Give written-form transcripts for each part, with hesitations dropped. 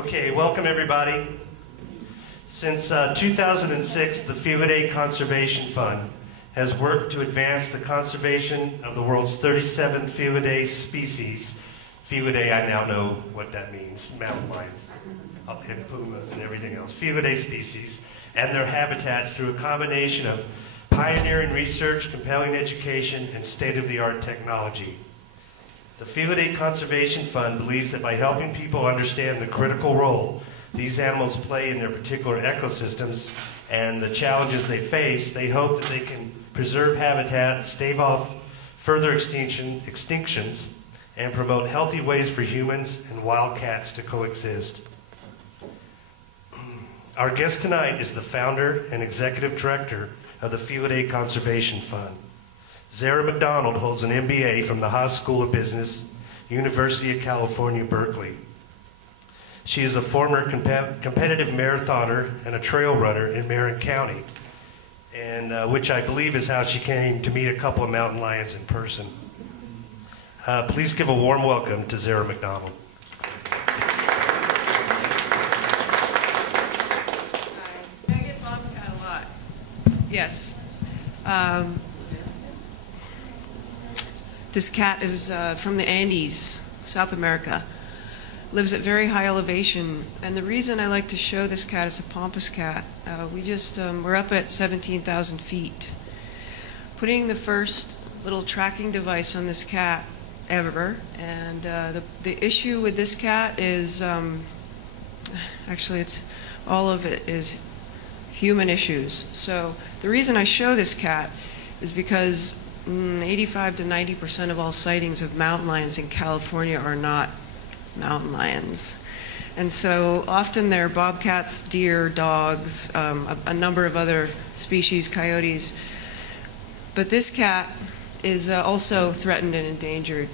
Okay, welcome everybody. Since 2006, the Felidae Conservation Fund has worked to advance the conservation of the world's 37 Felidae species. Felidae, I now know what that means, mountain lions, and pumas and everything else. Felidae species and their habitats through a combination of pioneering research, compelling education, and state-of-the-art technology. The Felidae Conservation Fund believes that by helping people understand the critical role these animals play in their particular ecosystems and the challenges they face, they hope that they can preserve habitat, stave off further extinctions, and promote healthy ways for humans and wildcats to coexist. Our guest tonight is the founder and executive director of the Felidae Conservation Fund. Zara McDonald holds an MBA from the Haas School of Business, University of California, Berkeley. She is a former competitive marathoner and a trail runner in Marin County, and which I believe is how she came to meet a couple of mountain lions in person. Please give a warm welcome to Zara McDonald. I get bobcat a lot. Yes. This cat is from the Andes, South America. Lives at very high elevation, and the reason I like to show this cat, it's a pampas cat. We're up at 17,000 feet. Putting the first little tracking device on this cat ever, and the issue with this cat is, actually all of it is human issues. So the reason I show this cat is because 85 to 90% of all sightings of mountain lions in California are not mountain lions. And so often they're bobcats, deer, dogs, a number of other species, coyotes. But this cat is also threatened and endangered.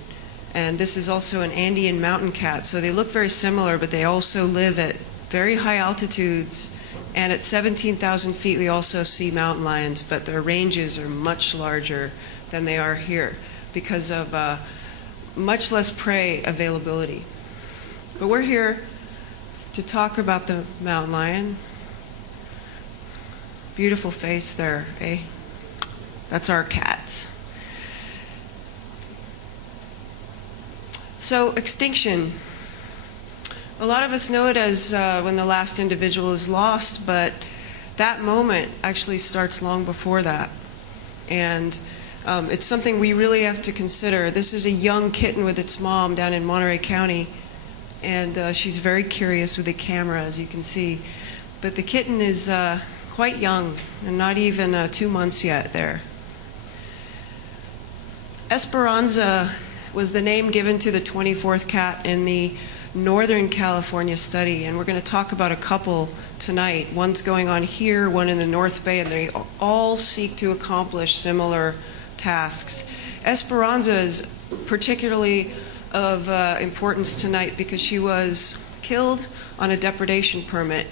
And this is also an Andean mountain cat. So they look very similar, but they also live at very high altitudes. And at 17,000 feet, we also see mountain lions, but their ranges are much larger than they are here because of much less prey availability. But we're here to talk about the mountain lion. Beautiful face there, eh? That's our cat. So extinction. A lot of us know it as when the last individual is lost, but that moment actually starts long before that. And it's something we really have to consider. This is a young kitten with its mom down in Monterey County, and she's very curious with the camera, as you can see. But the kitten is quite young, and not even 2 months yet there. Esperanza was the name given to the 24th cat in the Northern California study, and we're going to talk about a couple tonight. One's going on here, one in the North Bay, and they all seek to accomplish similar tasks. Esperanza is particularly of importance tonight because she was killed on a depredation permit,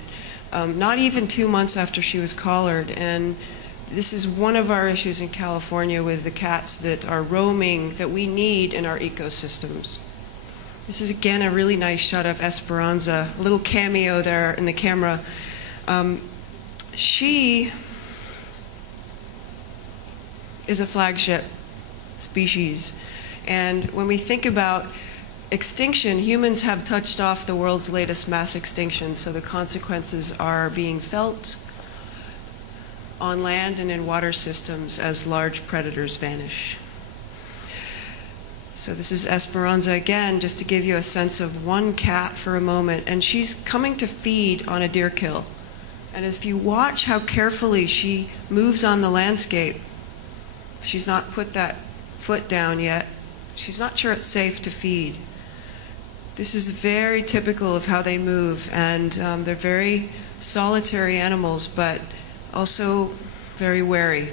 not even 2 months after she was collared. And this is one of our issues in California with the cats that are roaming that we need in our ecosystems. This is again a really nice shot of Esperanza, a little cameo there in the camera. She is a flagship species. And when we think about extinction, humans have touched off the world's latest mass extinction, so the consequences are being felt on land and in water systems as large predators vanish. So this is Esperanza again, just to give you a sense of one cat for a moment, and she's coming to feed on a deer kill. And if you watch how carefully she moves on the landscape, she's not put that foot down yet. She's not sure it's safe to feed. This is very typical of how they move, and they're very solitary animals, but also very wary.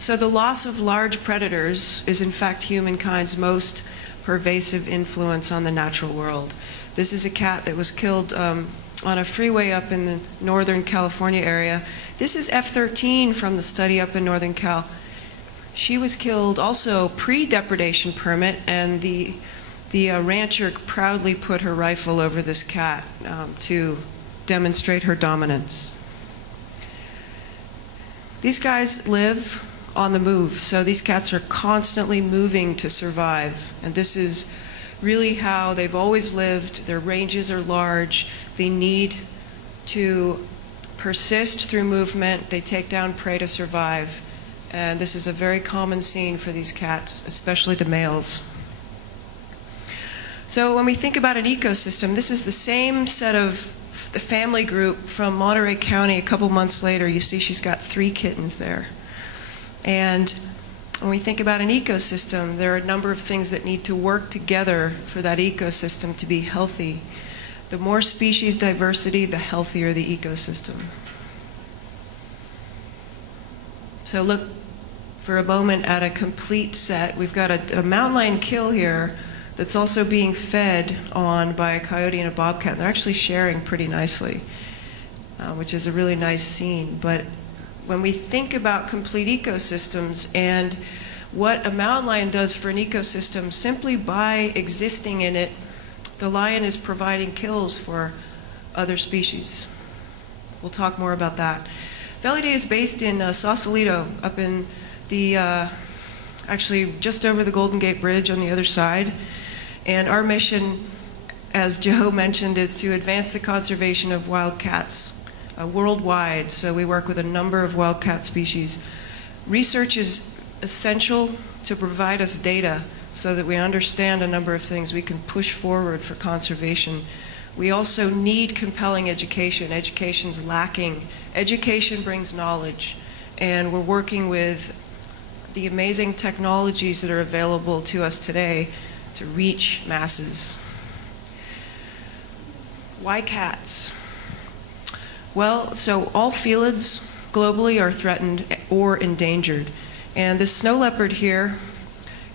So the loss of large predators is in fact humankind's most pervasive influence on the natural world. This is a cat that was killed on a freeway up in the Northern California area. This is F-13 from the study up in Northern Cal. She was killed also pre-depredation permit, and the The rancher proudly put her rifle over this cat to demonstrate her dominance. These guys live on the move, so these cats are constantly moving to survive, and this is really how they've always lived. Their ranges are large. They need to persist through movement. They take down prey to survive, and this is a very common scene for these cats, especially the males. So when we think about an ecosystem, this is the same set of the family group from Monterey County. A couple months later, you see she's got 3 kittens there. And when we think about an ecosystem, there are a number of things that need to work together for that ecosystem to be healthy. The more species diversity, the healthier the ecosystem. So look for a moment at a complete set. We've got a mountain lion kill here that's also being fed on by a coyote and a bobcat. They're actually sharing pretty nicely, which is a really nice scene. But when we think about complete ecosystems and what a mountain lion does for an ecosystem, simply by existing in it, the lion is providing kills for other species. We'll talk more about that. Valley Day is based in Sausalito, up in the, actually just over the Golden Gate Bridge on the other side. And our mission, as Joe mentioned, is to advance the conservation of wild cats worldwide. So we work with a number of wild cat species. Research is essential to provide us data so that we understand a number of things we can push forward for conservation. We also need compelling education. Education's lacking. Education brings knowledge, and we're working with the amazing technologies that are available to us today to reach masses. Why cats? Well, so all felids globally are threatened or endangered. And the snow leopard here,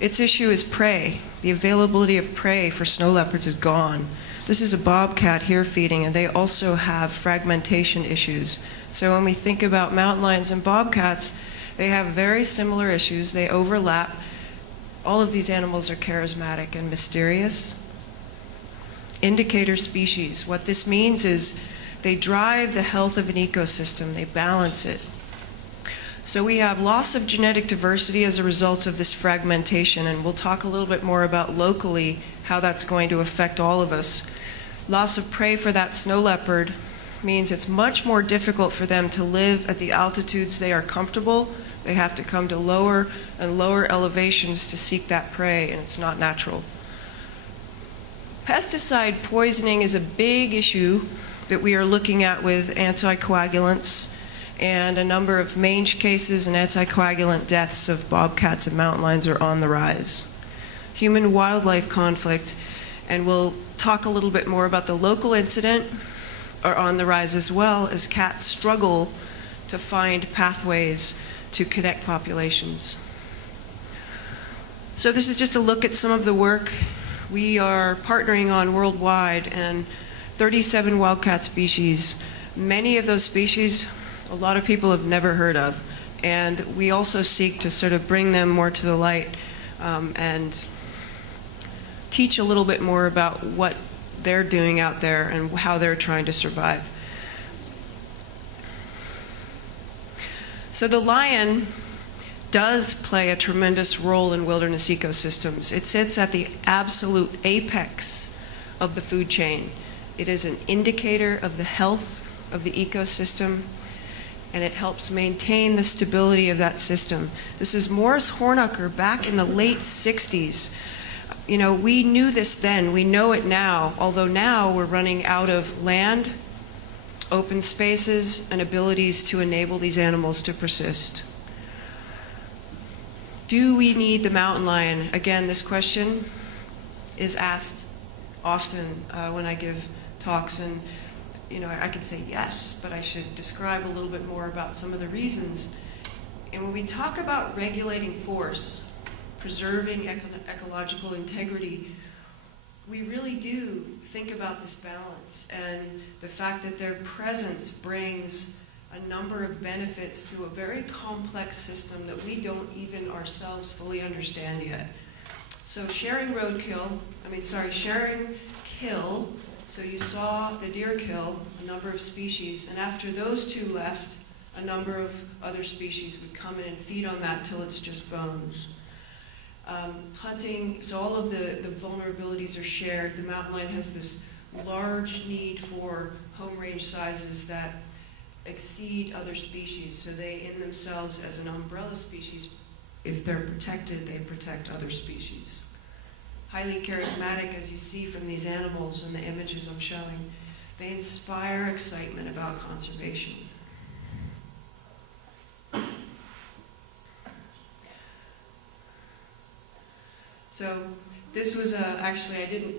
its issue is prey. The availability of prey for snow leopards is gone. This is a bobcat here feeding, and they also have fragmentation issues. So when we think about mountain lions and bobcats, they have very similar issues. They overlap. All of these animals are charismatic and mysterious. Indicator species. What this means is they drive the health of an ecosystem. They balance it. So we have loss of genetic diversity as a result of this fragmentation, and we'll talk a little bit more about locally how that's going to affect all of us. Loss of prey for that snow leopard means it's much more difficult for them to live at the altitudes they are comfortable. They have to come to lower and lower elevations to seek that prey, and it's not natural. Pesticide poisoning is a big issue that we are looking at with anticoagulants, and a number of mange cases and anticoagulant deaths of bobcats and mountain lions are on the rise. Human-wildlife conflict, and we'll talk a little bit more about the local incident, are on the rise as well as cats struggle to find pathways to connect populations. So this is just a look at some of the work we are partnering on worldwide, and 37 wildcat species. Many of those species, a lot of people have never heard of, and we also seek to sort of bring them more to the light and teach a little bit more about what they're doing out there and how they're trying to survive. So the lion does play a tremendous role in wilderness ecosystems. It sits at the absolute apex of the food chain. It is an indicator of the health of the ecosystem, and it helps maintain the stability of that system. This is Morris Hornucker back in the late 60s. You know, we knew this then, we know it now, although now we're running out of land, open spaces, and abilities to enable these animals to persist. Do we need the mountain lion? Again, this question is asked often when I give talks, and you know, I could say yes, but I should describe a little bit more about some of the reasons. And when we talk about regulating force, preserving ecological integrity, we really do think about this balance and the fact that their presence brings a number of benefits to a very complex system that we don't even ourselves fully understand yet. So sharing kill, so you saw the deer kill a number of species, and after those two left, a number of other species would come in and feed on that till it's just bones. Hunting, so all of the vulnerabilities are shared. The mountain lion has this large need for home range sizes that exceed other species, so they in themselves as an umbrella species, if they're protected, they protect other species. Highly charismatic, as you see from these animals and the images I'm showing, they inspire excitement about conservation. So this was actually,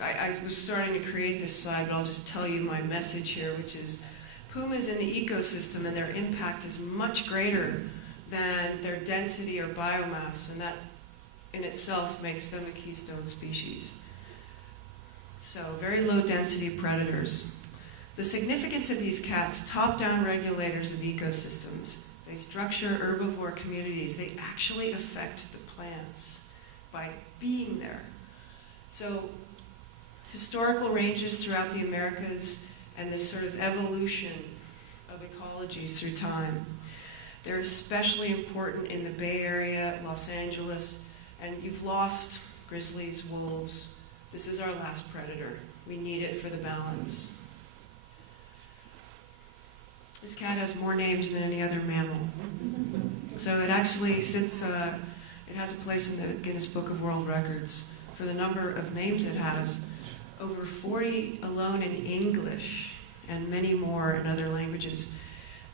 I was starting to create this slide, but I'll just tell you my message here, which is pumas in the ecosystem and their impact is much greater than their density or biomass, and that in itself makes them a keystone species. So very low density predators. The significance of these cats, top-down regulators of ecosystems. They structure herbivore communities. They actually affect the plants by being there. So historical ranges throughout the Americas and this sort of evolution of ecologies through time. They're especially important in the Bay Area, Los Angeles, and you've lost grizzlies, wolves. This is our last predator. We need it for the balance. This cat has more names than any other mammal. So it actually sits, it has a place in the Guinness Book of World Records for the number of names it has. Over 40 alone in English, and many more in other languages.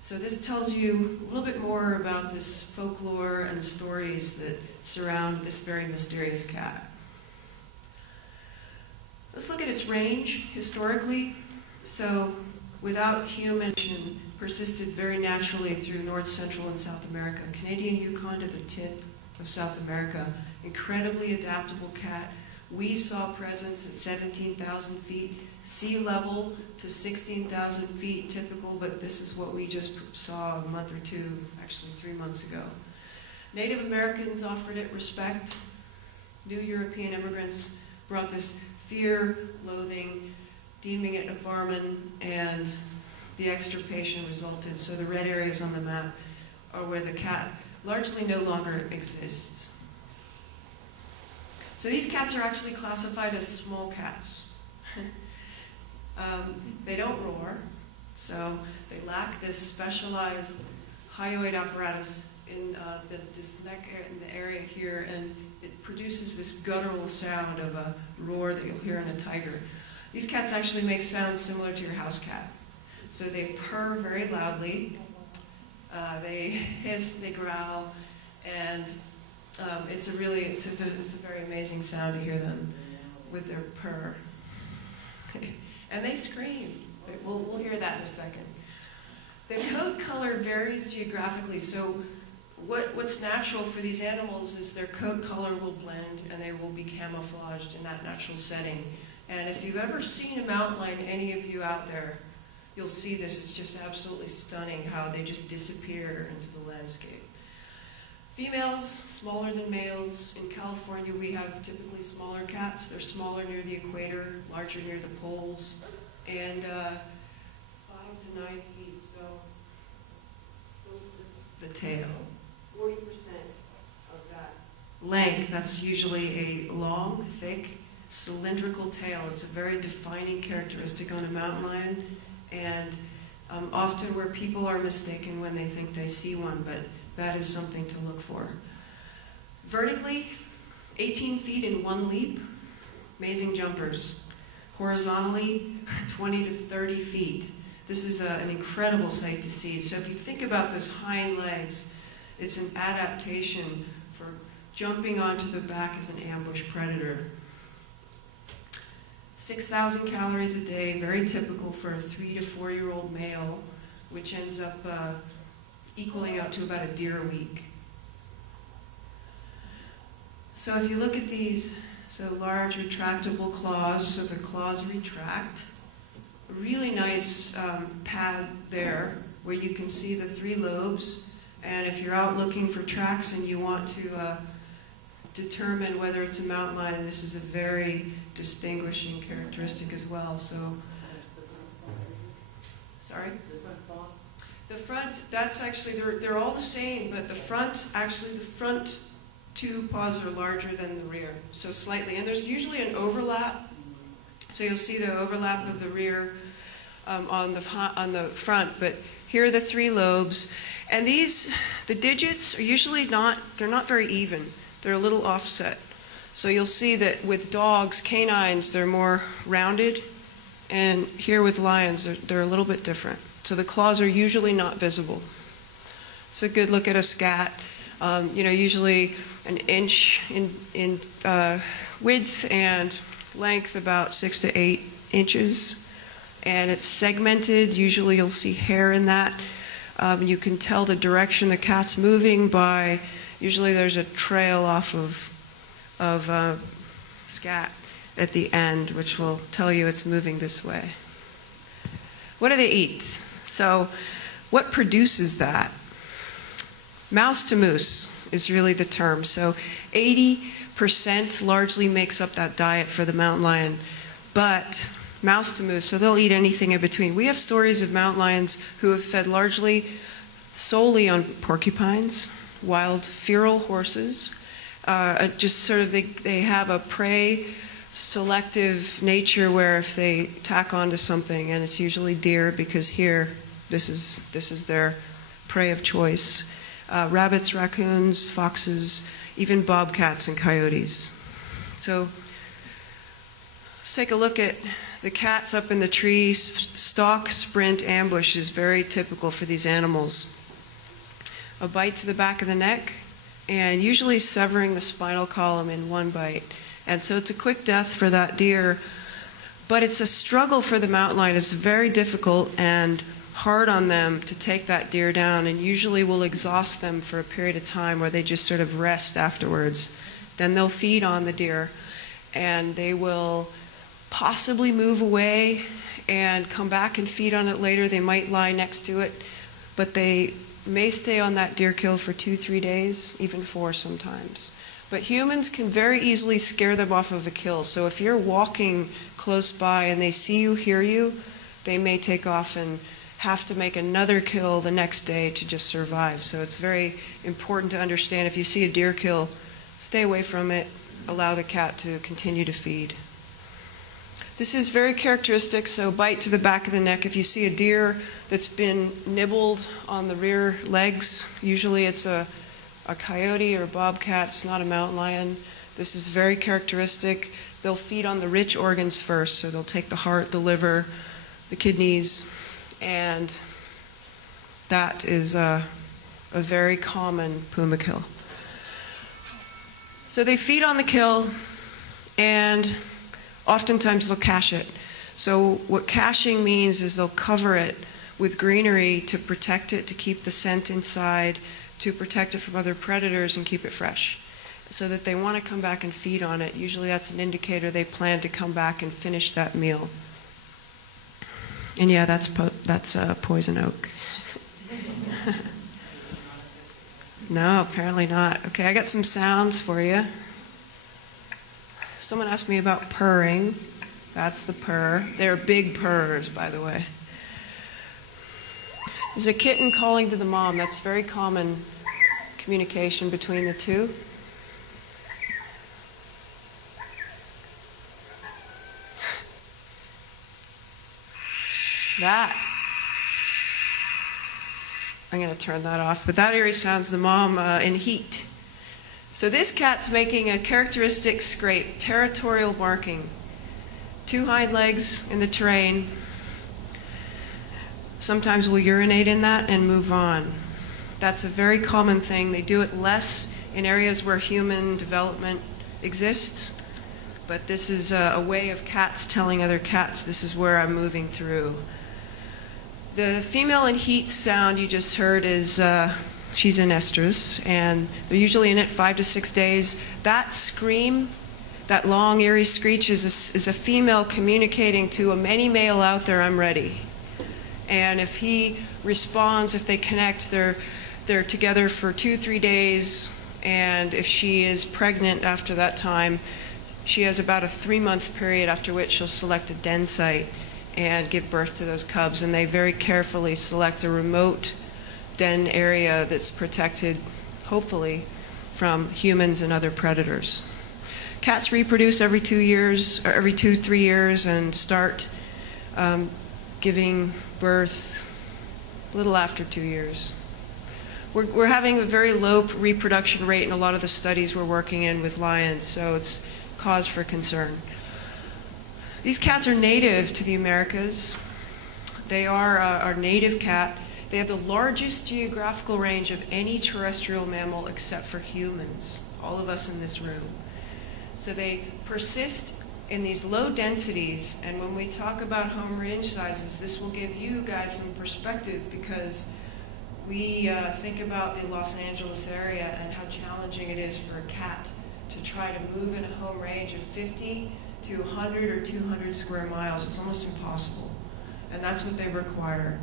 So this tells you a little bit more about this folklore and stories that surround this very mysterious cat. Let's look at its range historically. So without human persisted very naturally through North, Central, and South America. Canadian Yukon to the tip of South America. Incredibly adaptable cat. We saw presence at 17,000 feet. Sea level to 16,000 feet, typical, but this is what we just saw a month or two, actually 3 months ago. Native Americans offered it respect. New European immigrants brought this fear, loathing, deeming it a varmint, and the extirpation resulted. So the red areas on the map are where the cat largely no longer exists. So these cats are actually classified as small cats. They don't roar, so they lack this specialized hyoid apparatus in this neck in the area here, and it produces this guttural sound of a roar that you'll hear in a tiger. These cats actually make sounds similar to your house cat. So they purr very loudly, they hiss, they growl, and it's a very amazing sound to hear them with their purr. And they scream. We'll hear that in a second. The coat color varies geographically, so what's natural for these animals is their coat color will blend and they will be camouflaged in that natural setting. And if you've ever seen a mountain lion, any of you out there, you'll see this. It's just absolutely stunning how they just disappear into the landscape. Females, smaller than males. In California, we have typically smaller cats. They're smaller near the equator, larger near the poles, and 5 to 9 feet. So the tail, 40% of that length. That's usually a long, thick, cylindrical tail. It's a very defining characteristic on a mountain lion, and often where people are mistaken when they think they see one, but that is something to look for. Vertically, 18 feet in one leap, amazing jumpers. Horizontally, 20 to 30 feet. This is an incredible sight to see. So if you think about those hind legs, it's an adaptation for jumping onto the back as an ambush predator. 6,000 calories a day, very typical for a 3 to 4-year-old male, which ends up equaling out to about a deer a week. So if you look at these, so large retractable claws, so the claws retract. A really nice pad there where you can see the 3 lobes, and if you're out looking for tracks and you want to determine whether it's a mountain lion. This is a very distinguishing characteristic as well. So, sorry? The front, that's actually, they're all the same, but the front, actually the front two paws are larger than the rear, so slightly. And there's usually an overlap, so you'll see the overlap of the rear on the front, but here are the three lobes. And these, the digits are usually not, they're not very even. They're a little offset. So you'll see that with dogs, canines, they're more rounded, and here with lions, they're a little bit different. So the claws are usually not visible. It's a good look at a scat. Usually an inch in width and length, about 6 to 8 inches. And it's segmented. Usually you'll see hair in that. You can tell the direction the cat's moving by, usually there's a trail off of scat at the end, which will tell you it's moving this way. What do they eat? So what produces that? Mouse to moose is really the term. So 80% largely makes up that diet for the mountain lion, but mouse to moose, so they'll eat anything in between. We have stories of mountain lions who have fed largely solely on porcupines, wild feral horses. Just sort of they have a prey selective nature where if they tack onto something, and it's usually deer because here this is their prey of choice. Rabbits, raccoons, foxes, even bobcats and coyotes. So let's take a look at the cats up in the tree. Stalk, sprint, ambush is very typical for these animals. A bite to the back of the neck, and usually severing the spinal column in one bite. And so it's a quick death for that deer, but it's a struggle for the mountain lion. It's very difficult and hard on them to take that deer down, and usually will exhaust them for a period of time where they just sort of rest afterwards. Then they'll feed on the deer, and they will possibly move away and come back and feed on it later. They might lie next to it, but they may stay on that deer kill for 2-3 days, even 4 sometimes. But humans can very easily scare them off of a kill. So if you're walking close by and they see you, hear you, they may take off and have to make another kill the next day to just survive. So it's very important to understand if you see a deer kill, stay away from it, allow the cat to continue to feed. This is very characteristic, so bite to the back of the neck. If you see a deer that's been nibbled on the rear legs, usually it's a coyote or a bobcat, it's not a mountain lion. This is very characteristic. They'll feed on the rich organs first, so they'll take the heart, the liver, the kidneys, and that is a very common puma kill. So they feed on the kill, and oftentimes they'll cache it. So what caching means is they'll cover it with greenery to protect it, to keep the scent inside, to protect it from other predators and keep it fresh, so that they want to come back and feed on it. Usually that's an indicator they plan to come back and finish that meal. And yeah, that's poison oak. No, apparently not. Okay, I got some sounds for you. Someone asked me about purring. That's the purr. They're big purrs, by the way. There's a kitten calling to the mom. That's very common communication between the two. That, I'm going to turn that off, but that area sounds the mom in heat. So this cat's making a characteristic scrape, territorial marking. 2 hind legs in the terrain. Sometimes we'll urinate in that and move on. That's a very common thing. They do it less in areas where human development exists, but this is a way of cats telling other cats, this is where I'm moving through. The female in heat sound you just heard is, she's in estrus, and they're usually in it 5 to 6 days. That scream, that long eerie screech is a female communicating to any male out there, I'm ready. And if he responds, if they connect, they're together for 2-3 days, And if she is pregnant after that time, she has about a 3-month period after which she'll select a den site and give birth to those cubs. And they very carefully select a remote den area that's protected, hopefully, from humans and other predators. Cats reproduce every 2 years, or every 2-3 years, and start giving birth a little after 2 years. We're having a very low reproduction rate in a lot of the studies we're working in with lions, so it's cause for concern. These cats are native to the Americas. They are our native cat. They have the largest geographical range of any terrestrial mammal except for humans, all of us in this room. So they persist in these low densities, and when we talk about home range sizes, this will give you guys some perspective, because we think about the Los Angeles area and how challenging it is for a cat to try to move in a home range of 50 to 100 or 200 square miles. It's almost impossible, and that's what they require.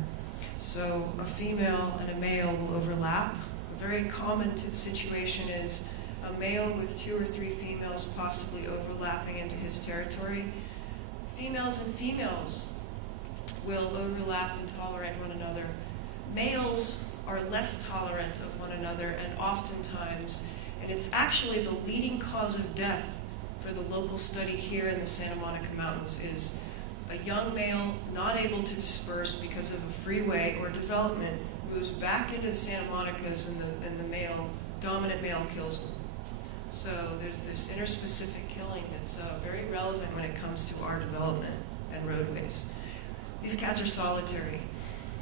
So a female and a male will overlap. A very common situation is a male with 2 or 3 females possibly overlapping into his territory. Females and females will overlap and tolerate one another. Males are less tolerant of one another, and oftentimes, and it's actually the leading cause of death for the local study here in the Santa Monica Mountains, is a young male not able to disperse because of a freeway or development, moves back into the Santa Monicas, and the dominant male kills him. So there's this interspecific killing that's very relevant when it comes to our development and roadways. These cats are solitary.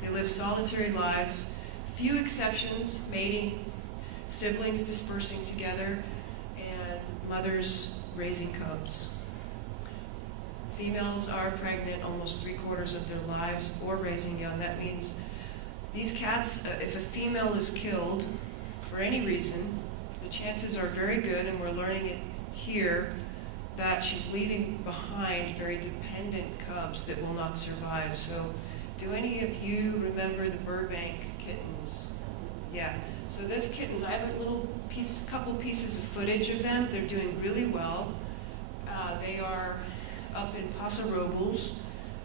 They live solitary lives, few exceptions, mating, siblings dispersing together, and mothers raising cubs. Females are pregnant almost 3/4 of their lives or raising young. That means these cats, if a female is killed for any reason, the chances are very good, and we're learning it here, that she's leaving behind very dependent cubs that will not survive. So do any of you remember the Burbank kittens? Yeah. So those kittens, I have a couple pieces of footage of them. They're doing really well. They are up in Paso Robles,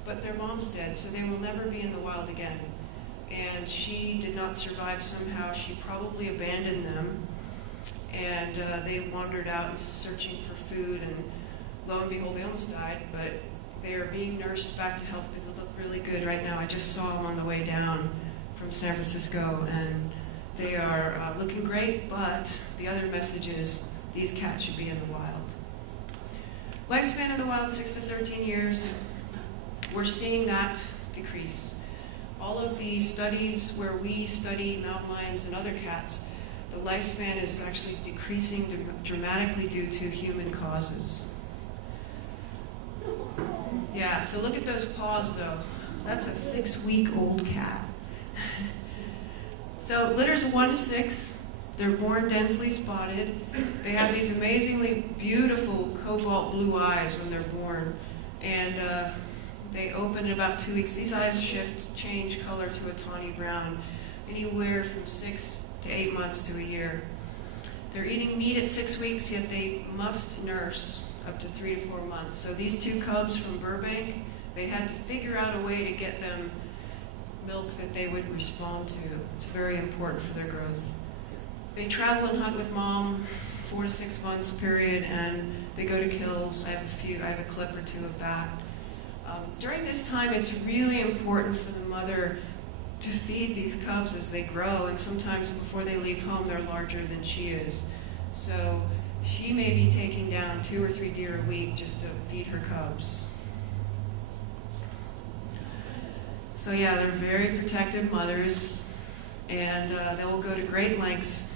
but their mom's dead, so they will never be in the wild again. And she did not survive somehow. She probably abandoned them, and they wandered out searching for food, and lo and behold, they almost died, but they are being nursed back to health. They look really good right now. I just saw them on the way down from San Francisco, and they are looking great, but the other message is these cats should be in the wild. Lifespan in the wild, 6 to 13 years. We're seeing that decrease. All of the studies where we study mountain lions and other cats, the lifespan is actually decreasing dramatically due to human causes. Yeah, so look at those paws though. That's a 6-week-old cat. So litters of 1 to 6. They're born densely spotted. They have these amazingly beautiful cobalt blue eyes when they're born. And they open in about 2 weeks. These eyes change color to a tawny brown, anywhere from 6 to 8 months to a year. They're eating meat at 6 weeks, yet they must nurse up to 3 to 4 months. So these 2 cubs from Burbank, they had to figure out a way to get them milk that they would respond to. It's very important for their growth. They travel and hunt with mom 4 to 6 months period, and they go to kills. I have a clip or 2 of that. During this time, it's really important for the mother to feed these cubs as they grow, and sometimes before they leave home, they're larger than she is. So she may be taking down 2 or 3 deer a week just to feed her cubs. So yeah, they're very protective mothers, and they will go to great lengths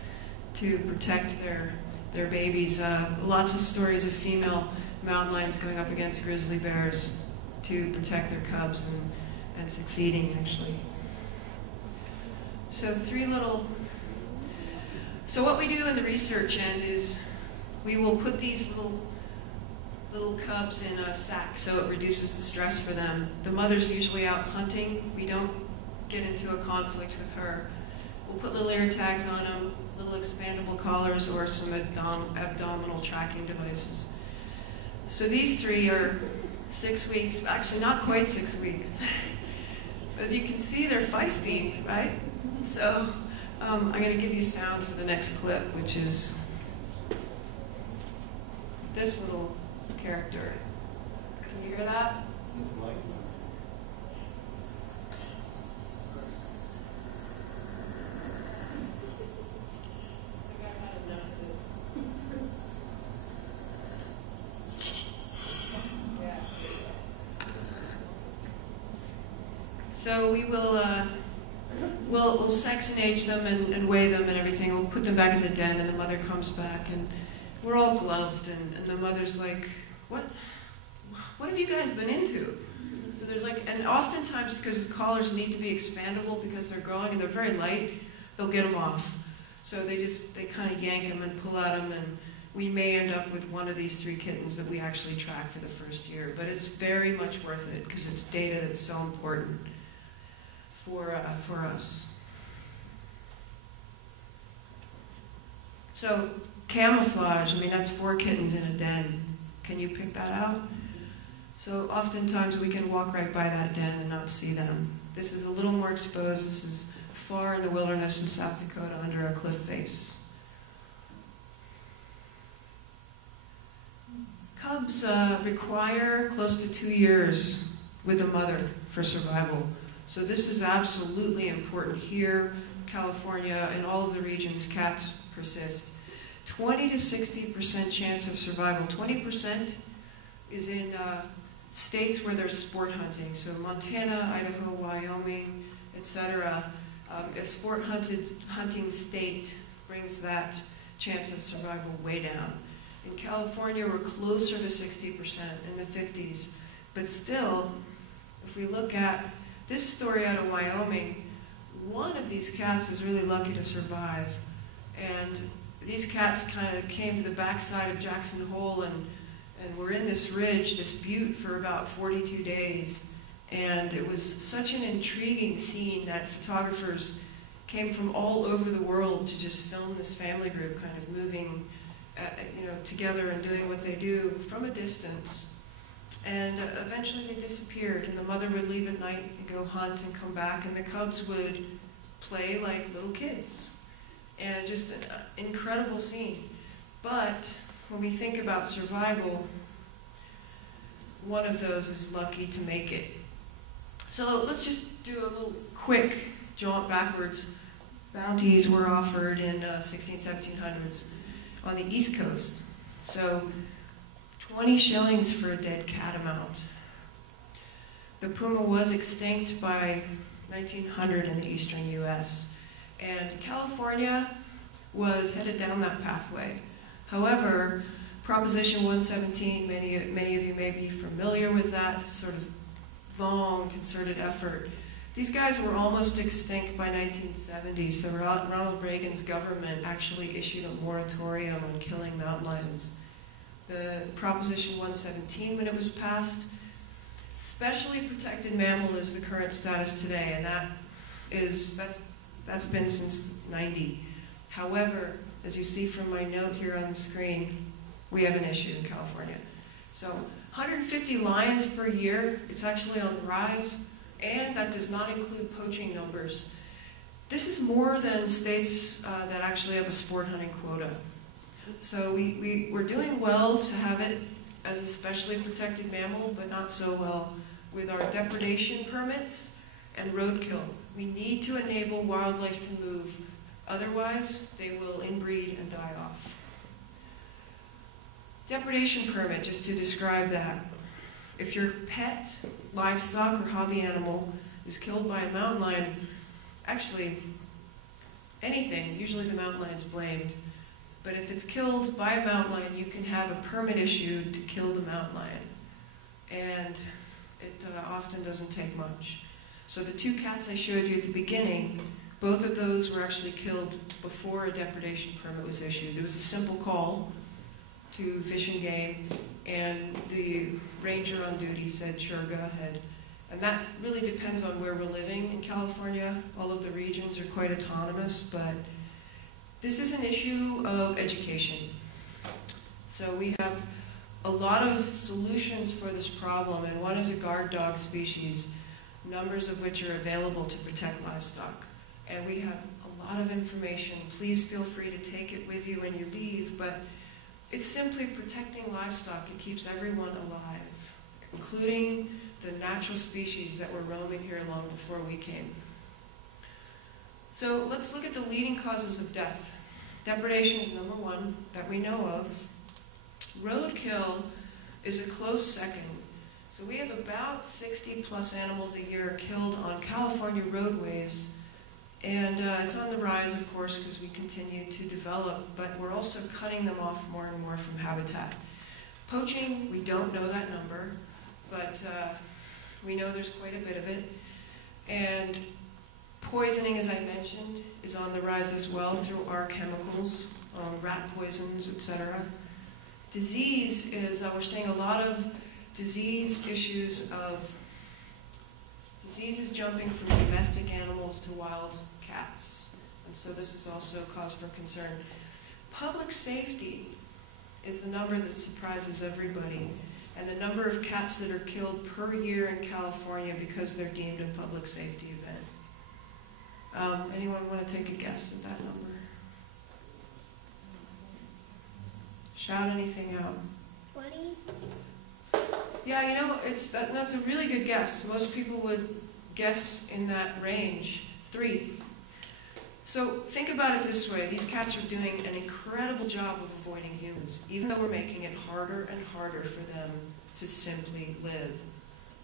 to protect their babies. Lots of stories of female mountain lions going up against grizzly bears to protect their cubs and succeeding, actually. So so what we do in the research end is we will put these little cubs in a sack so it reduces the stress for them. The mother's usually out hunting. We don't get into a conflict with her. We'll put little ear tags on them, little expandable collars, or some abdominal tracking devices. So these three are 6 weeks, actually not quite 6 weeks. As you can see, they're feisty, right? So I'm going to give you sound for the next clip, which is this little character. Can you hear that? So we will we'll sex and age them and weigh them and everything. We'll put them back in the den, and the mother comes back, and we're all gloved, and the mother's like, what have you guys been into? So there's like, and oftentimes, because collars need to be expandable because they're growing and they're very light, they'll get them off. So they kind of yank them and pull at them, and we may end up with one of these 3 kittens that we actually track for the first year. But it's very much worth it because it's data that's so important for us. So camouflage, I mean, that's 4 kittens in a den. Can you pick that out? So oftentimes we can walk right by that den and not see them. This is a little more exposed. This is far in the wilderness in South Dakota under a cliff face. Cubs require close to 2 years with the mother for survival. So this is absolutely important here, California, and all of the regions cats persist. 20 to 60% chance of survival. 20% is in states where there's sport hunting. So Montana, Idaho, Wyoming, etc. A sport hunting state brings that chance of survival way down. In California, we're closer to 60%, in the 50s. But still, if we look at this story out of Wyoming, one of these cats is really lucky to survive. And these cats kind of came to the backside of Jackson Hole and were in this ridge, this butte, for about 42 days. And it was such an intriguing scene that photographers came from all over the world to just film this family group kind of moving together and doing what they do from a distance. And eventually they disappeared, and the mother would leave at night and go hunt and come back, and the cubs would play like little kids. And just an incredible scene. But when we think about survival, one of those is lucky to make it. So let's just do a little quick jaunt backwards. Bounties were offered in 1700s on the East Coast. So 20 shillings for a dead catamount. The puma was extinct by 1900 in the eastern U.S. And California was headed down that pathway. However, Proposition 117, many of you may be familiar with that sort of long concerted effort. These guys were almost extinct by 1970, so Ronald Reagan's government actually issued a moratorium on killing mountain lions. The Proposition 117, when it was passed, specially protected mammal is the current status today, and that's been since '90. However, as you see from my note here on the screen, we have an issue in California. So 150 lions per year, it's actually on the rise, and that does not include poaching numbers. This is more than states that actually have a sport hunting quota. So we're doing well to have it as a specially protected mammal, but not so well with our depredation permits and roadkill. We need to enable wildlife to move. Otherwise, they will inbreed and die off. Depredation permit, just to describe that. If your pet, livestock, or hobby animal is killed by a mountain lion, actually anything, usually the mountain lion's blamed, but if it's killed by a mountain lion, you can have a permit issued to kill the mountain lion. And it often doesn't take much. So the 2 cats I showed you at the beginning, both of those were actually killed before a depredation permit was issued. It was a simple call to Fish and Game, and the ranger on duty said, sure, go ahead. And that really depends on where we're living in California. All of the regions are quite autonomous, but this is an issue of education. So we have a lot of solutions for this problem, and one is a guard dog species, numbers of which are available to protect livestock. And we have a lot of information. Please feel free to take it with you when you leave, but it's simply protecting livestock. It keeps everyone alive, including the natural species that were roaming here long before we came. So let's look at the leading causes of death. Depredation is number one that we know of. Roadkill is a close second. So we have about 60 plus animals a year killed on California roadways. And it's on the rise, of course, because we continue to develop, but we're also cutting them off more and more from habitat. Poaching, we don't know that number, but we know there's quite a bit of it. And poisoning, as I mentioned, is on the rise as well through our chemicals, rat poisons, etc. Disease is, we're seeing a lot of disease issues of diseases jumping from domestic animals to wild cats. And so this is also a cause for concern. Public safety is the number that surprises everybody, and the number of cats that are killed per year in California because they're deemed a public safety event. Anyone want to take a guess at that number? Shout anything out. 20? Yeah, you know, that's a really good guess. Most people would guess in that range. 3. So think about it this way. These cats are doing an incredible job of avoiding humans, even though we're making it harder and harder for them to simply live.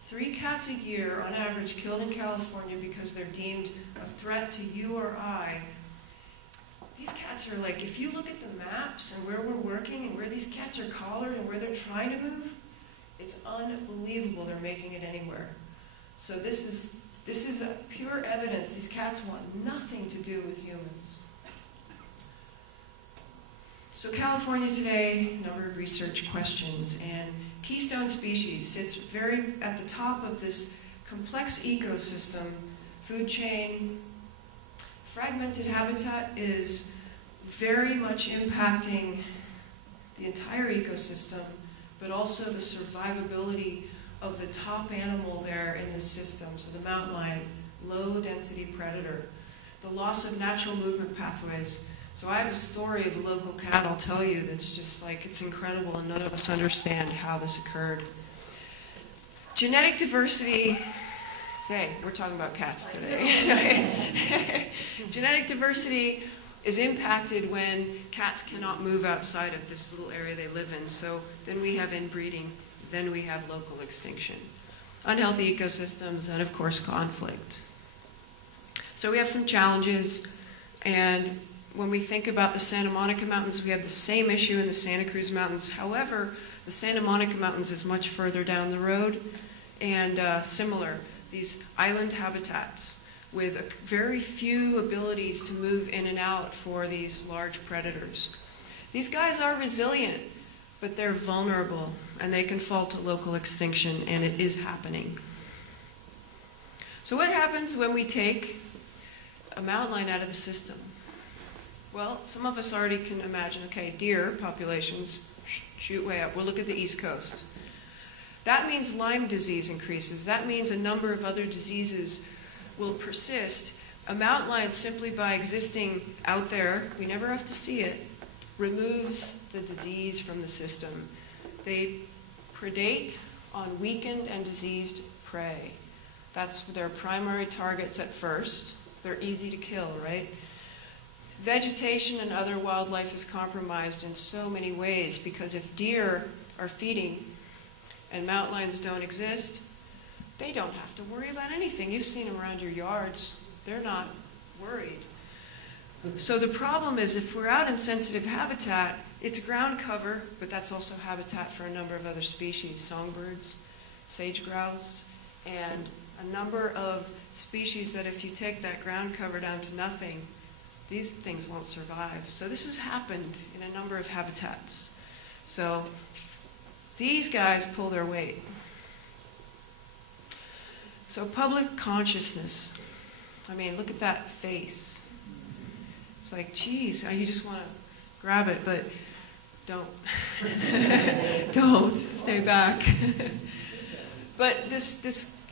3 cats a year, on average, killed in California because they're deemed a threat to you or I. These cats are like, if you look at the maps and where we're working and where these cats are collared and where they're trying to move, it's unbelievable they're making it anywhere. So this is a pure evidence. These cats want nothing to do with humans. So California today, a number of research questions, and keystone species sits very at the top of this complex ecosystem, food chain. Fragmented habitat is very much impacting the entire ecosystem, but also the survivability of the top animal there in the system, so the mountain lion, low density predator, the loss of natural movement pathways. So I have a story of a local cat I'll tell you that's just like, it's incredible, and none of us understand how this occurred. Genetic diversity, hey, we're talking about cats today. Genetic diversity is impacted when cats cannot move outside of this little area they live in. So then we have inbreeding, then we have local extinction. Unhealthy ecosystems, and of course conflict. So we have some challenges, and when we think about the Santa Monica Mountains, we have the same issue in the Santa Cruz Mountains. However, the Santa Monica Mountains is much further down the road, and similar, these island habitats with very few abilities to move in and out for these large predators. These guys are resilient, but they're vulnerable, and they can fall to local extinction, and it is happening. So what happens when we take a mountain lion out of the system? Well, some of us already can imagine, okay, deer populations shoot way up. We'll look at the East Coast. That means Lyme disease increases. That means a number of other diseases will persist. A mountain lion, simply by existing out there, we never have to see it, removes the disease from the system. They predate on weakened and diseased prey. That's their primary targets at first. They're easy to kill, right? Vegetation and other wildlife is compromised in so many ways, because if deer are feeding and mountain lions don't exist, they don't have to worry about anything. You've seen them around your yards. They're not worried. So the problem is, if we're out in sensitive habitat, it's ground cover, but that's also habitat for a number of other species, songbirds, sage grouse, and a number of species that if you take that ground cover down to nothing, these things won't survive. So this has happened in a number of habitats. So these guys pull their weight. So public consciousness. I mean, look at that face. It's like, geez, you just want to grab it, but don't. Don't. Stay back. But this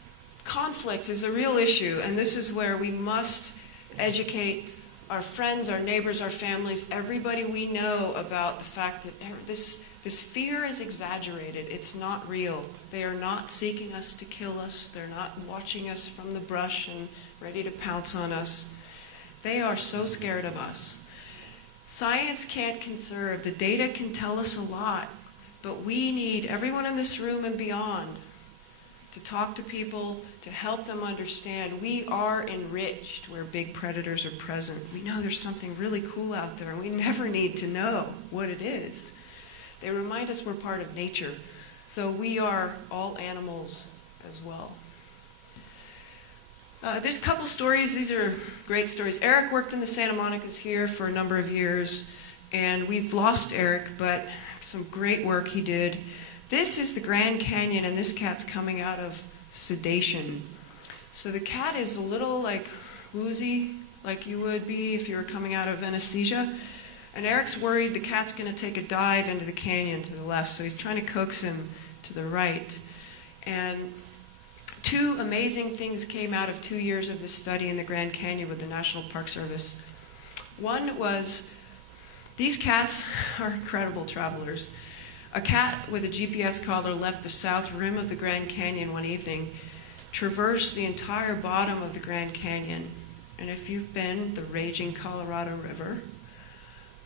conflict is a real issue, and this is where we must educate our friends, our neighbors, our families, everybody we know about the fact that this fear is exaggerated. It's not real. They are not seeking us to kill us. They're not watching us from the brush and ready to pounce on us. They are so scared of us. Science can't conserve. The data can tell us a lot, but we need everyone in this room and beyond to talk to people, to help them understand we are enriched where big predators are present. We know there's something really cool out there, and we never need to know what it is. They remind us we're part of nature, so we are all animals as well. There's a couple stories. These are great stories. Eric worked in the Santa Monicas here for a number of years, and we've lost Eric, but some great work he did. This is the Grand Canyon, and this cat's coming out of sedation. So the cat is a little like woozy, like you would be if you were coming out of anesthesia. And Eric's worried the cat's going to take a dive into the canyon to the left, so he's trying to coax him to the right. And two amazing things came out of 2 years of this study in the Grand Canyon with the National Park Service. One was, these cats are incredible travelers. A cat with a GPS collar left the south rim of the Grand Canyon one evening, traversed the entire bottom of the Grand Canyon, and if you've been, the raging Colorado River,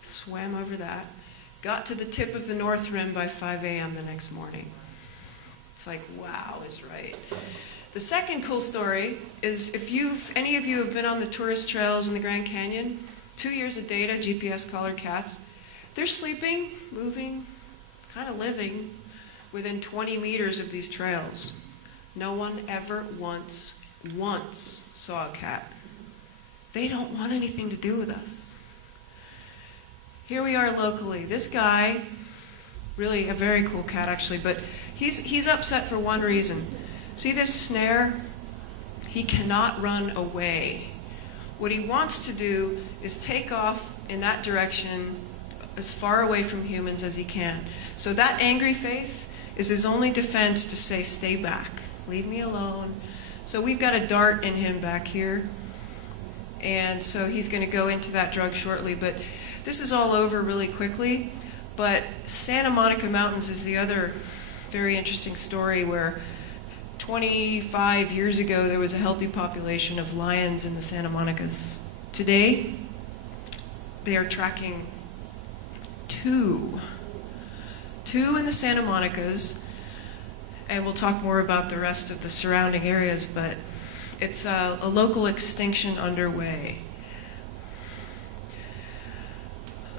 swam over that, got to the tip of the north rim by 5 a.m. the next morning. It's like, wow is right. The second cool story is if any of you have been on the tourist trails in the Grand Canyon, 2 years of data, GPS collared cats, they're sleeping, moving, kind of living within 20 meters of these trails. No one ever once saw a cat. They don't want anything to do with us. Here we are locally. This guy, really a very cool cat actually, but he's upset for one reason. See this snare? He cannot run away. What he wants to do is take off in that direction as far away from humans as he can. So that angry face is his only defense to say, stay back, leave me alone. So we've got a dart in him back here. And so he's going to go into that drug shortly. But this is all over really quickly. But Santa Monica Mountains is the other very interesting story where 25 years ago there was a healthy population of lions in the Santa Monicas. Today, they are tracking two in the Santa Monicas, and we'll talk more about the rest of the surrounding areas, but it's a local extinction underway.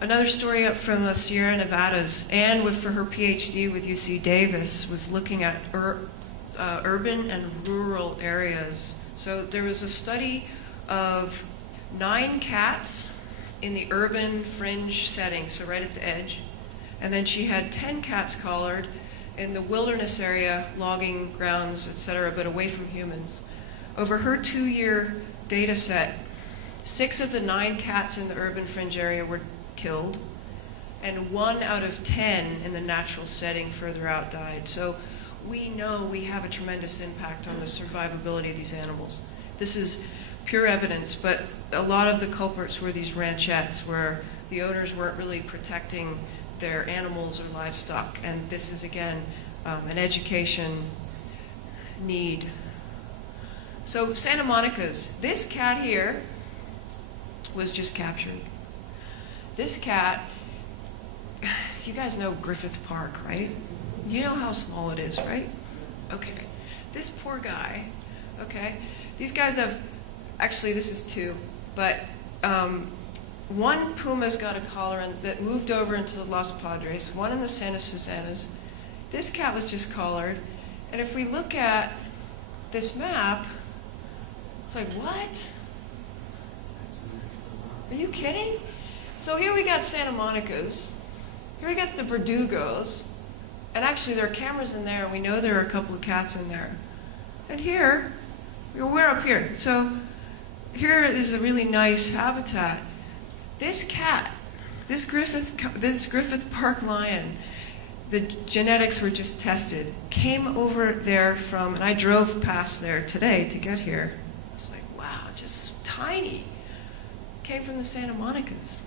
Another story up from the Sierra Nevadas. Anne, for her PhD with UC Davis, was looking at urban and rural areas. So there was a study of 9 cats in the urban fringe setting, so right at the edge. And then she had 10 cats collared in the wilderness area, logging grounds, etc., but away from humans. Over her 2-year data set, 6 of the 9 cats in the urban fringe area were killed, and 1 out of 10 in the natural setting further out died. So we know we have a tremendous impact on the survivability of these animals. This is pure evidence, but a lot of the culprits were these ranchettes where the owners weren't really protecting their animals or livestock, and this is again an education need. So Santa Monica's, this cat here was just captured. This cat, you guys know Griffith Park, right? You know how small it is, right? Okay. This poor guy, okay? These guys have, actually this is 2, but one puma's got a collar that moved over into Los Padres, one in the Santa Susanas. This cat was just collared. And if we look at this map, it's like, what? Are you kidding? So here we got Santa Monica's. Here we got the Verdugos. And actually there are cameras in there, and we know there are a couple of cats in there. And here, We're up here. So here is a really nice habitat. This cat, this Griffith Park lion, the genetics were just tested, came over there from, and I drove past there today to get here. I was like, wow, just tiny. Came from the Santa Monicas.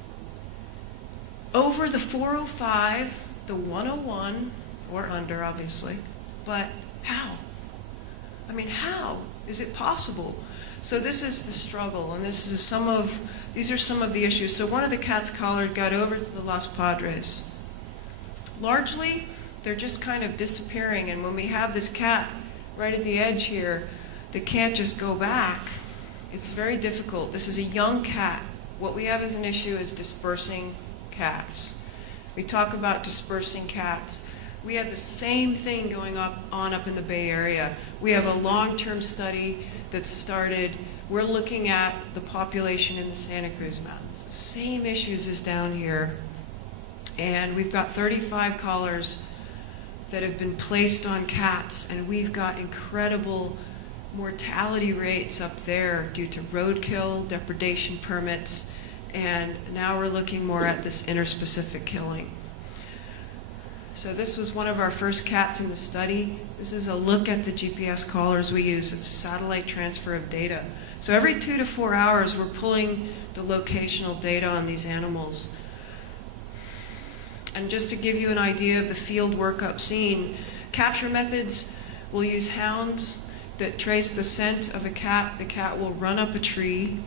Over the 405, the 101, or under, obviously. But how? I mean, how is it possible? So this is the struggle, and these are some of the issues. So one of the cats collared got over to the Los Padres. Largely, they're just kind of disappearing, and when we have this cat right at the edge here that can't just go back, it's very difficult. This is a young cat. What we have as an issue is dispersing cats. We talk about dispersing cats. We have the same thing going on up in the Bay Area. We have a long-term study that started. We're looking at the population in the Santa Cruz Mountains. The same issues as down here. And we've got 35 collars that have been placed on cats, and we've got incredible mortality rates up there due to roadkill, depredation permits, and now we're looking more at this interspecific killing. So this was one of our first cats in the study. This is a look at the GPS collars we use. It's satellite transfer of data. So every 2 to 4 hours, we're pulling the locational data on these animals. And just to give you an idea of the field workup scene, capture methods will use hounds that trace the scent of a cat. The cat will run up a tree.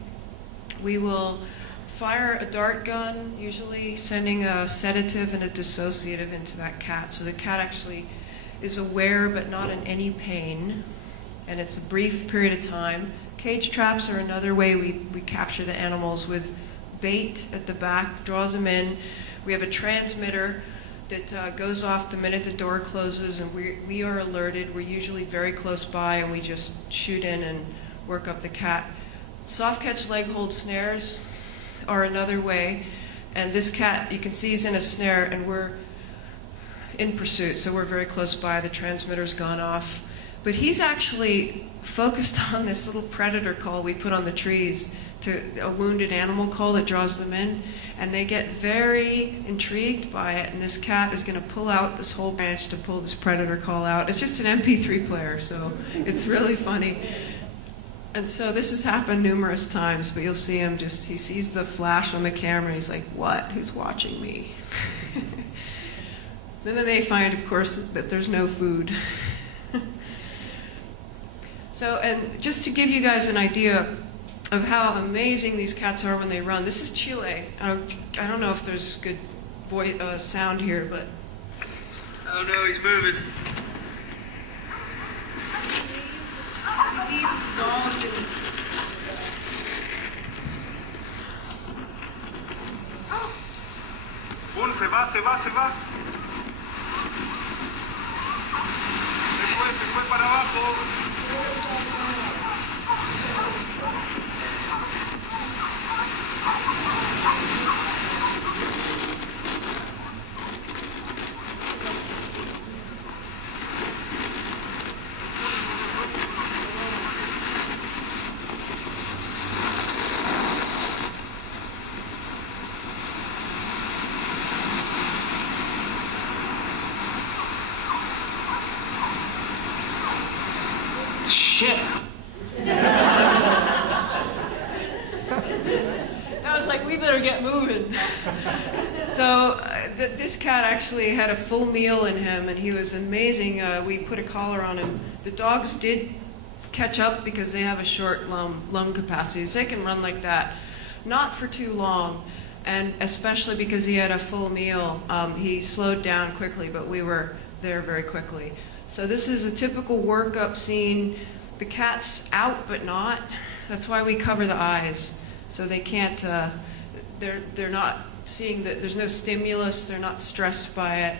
We will fire a dart gun, usually sending a sedative and a dissociative into that cat. So the cat actually is aware but not in any pain, and it's a brief period of time. Cage traps are another way we capture the animals with bait at the back, draws them in. We have a transmitter that goes off the minute the door closes, and we are alerted. We're usually very close by, and we just shoot in and work up the cat. Soft catch leg hold snares are another way, and this cat, you can see he's in a snare, and we're in pursuit, so we're very close by. The transmitter's gone off, but he's actually focused on this little predator call we put on the trees, to a wounded animal call that draws them in, and they get very intrigued by it, and this cat is going to pull out this whole branch to pull this predator call out. It's just an MP3 player, so it's really funny. And so this has happened numerous times, but you'll see him just, he sees the flash on the camera, he's like, what? Who's watching me? Then they find, of course, that there's no food. So, and just to give you guys an idea of how amazing these cats are when they run, this is Chile. I don't know if there's good sound here, but... Oh no, he's moving. He leaves the dogs and... Boom, se va, se va, se va. Se fue para abajo. Shit. I was like, we better get moving. So this cat actually had a full meal in him, and he was amazing. We put a collar on him. The dogs did catch up because they have a short lung capacity, so they can run like that. Not for too long, and especially because he had a full meal. He slowed down quickly, but we were there very quickly. So this is a typical workup scene. The cat's out, but not. That's why we cover the eyes, so they can't. They're not seeing that. There's no stimulus. They're not stressed by it,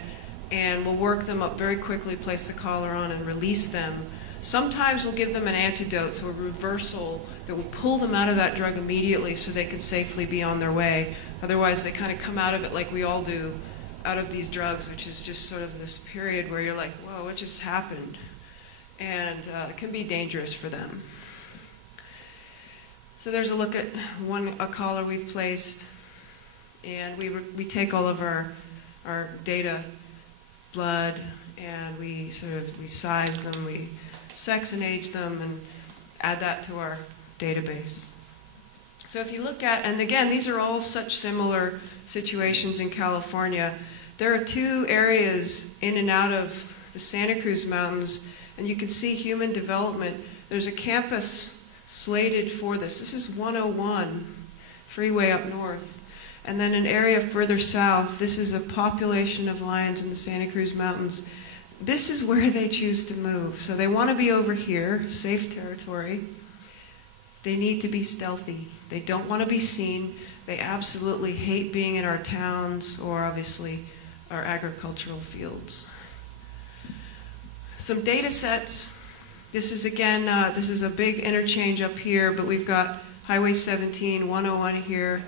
and we'll work them up very quickly. Place the collar on and release them. Sometimes we'll give them an antidote, so a reversal that will pull them out of that drug immediately, so they can safely be on their way. Otherwise, they kind of come out of it like we all do, out of these drugs, which is just sort of this period where you're like, whoa, what just happened? And it can be dangerous for them. So there's a look at a collar we've placed, and we take all of our data, blood, and we size them, we sex and age them, and add that to our database. So if you look at, and again, these are all such similar situations in California. There are 2 areas in and out of the Santa Cruz Mountains, and you can see human development. There's a campus slated for this. This is 101 freeway up north. And then an area further south, this is a population of lions in the Santa Cruz Mountains. This is where they choose to move. So they want to be over here, safe territory. They need to be stealthy. They don't want to be seen. They absolutely hate being in our towns or obviously our agricultural fields. Some data sets. This is again, this is a big interchange up here, but we've got Highway 17, 101 here,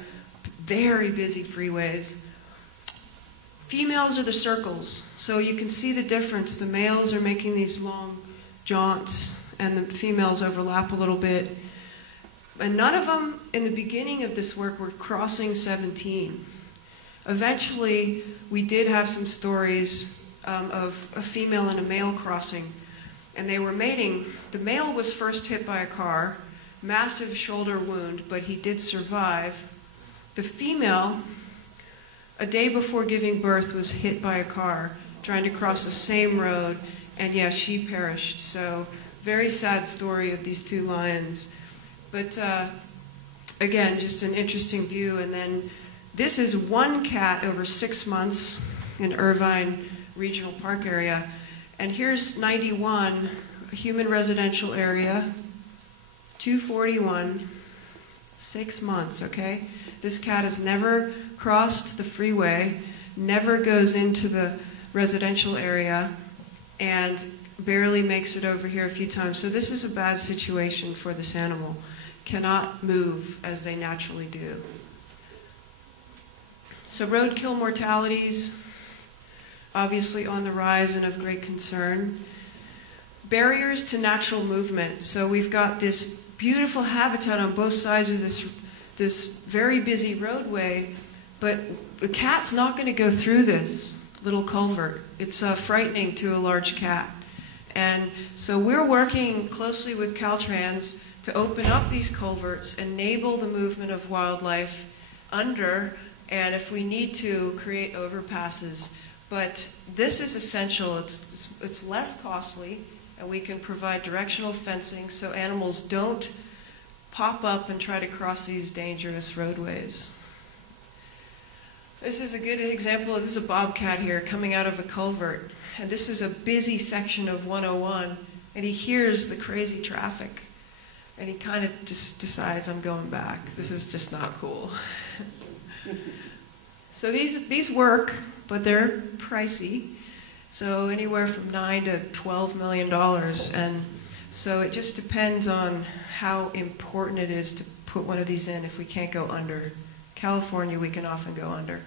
very busy freeways. Females are the circles, so you can see the difference. The males are making these long jaunts, and the females overlap a little bit. And none of them, in the beginning of this work, were crossing 17. Eventually, we did have some stories of a female and a male crossing, and they were mating. The male was first hit by a car, massive shoulder wound, but he did survive. The female, a day before giving birth, was hit by a car trying to cross the same road, and yeah, she perished. So, very sad story of these 2 lions. But again, just an interesting view. And then this is one cat over 6 months in Irvine Regional Park area. And here's 91, a human residential area, 241, 6 months, okay? This cat has never crossed the freeway, never goes into the residential area, and barely makes it over here a few times. So this is a bad situation for this animal. Cannot move as they naturally do. So roadkill mortalities, obviously on the rise and of great concern. Barriers to natural movement. So we've got this beautiful habitat on both sides of this very busy roadway, but the cat's not going to go through this little culvert. It's frightening to a large cat. And so we're working closely with Caltrans to open up these culverts, enable the movement of wildlife under, and if we need to, create overpasses. But this is essential. It's less costly, and we can provide directional fencing so animals don't pop up and try to cross these dangerous roadways. This is a good example. This is a bobcat here coming out of a culvert. And this is a busy section of 101, and he hears the crazy traffic. And he kind of just decides, I'm going back. This is just not cool. So these work, but they're pricey. So anywhere from $9 to $12 million. And so it just depends on how important it is to put one of these in if we can't go under. California, we can often go under.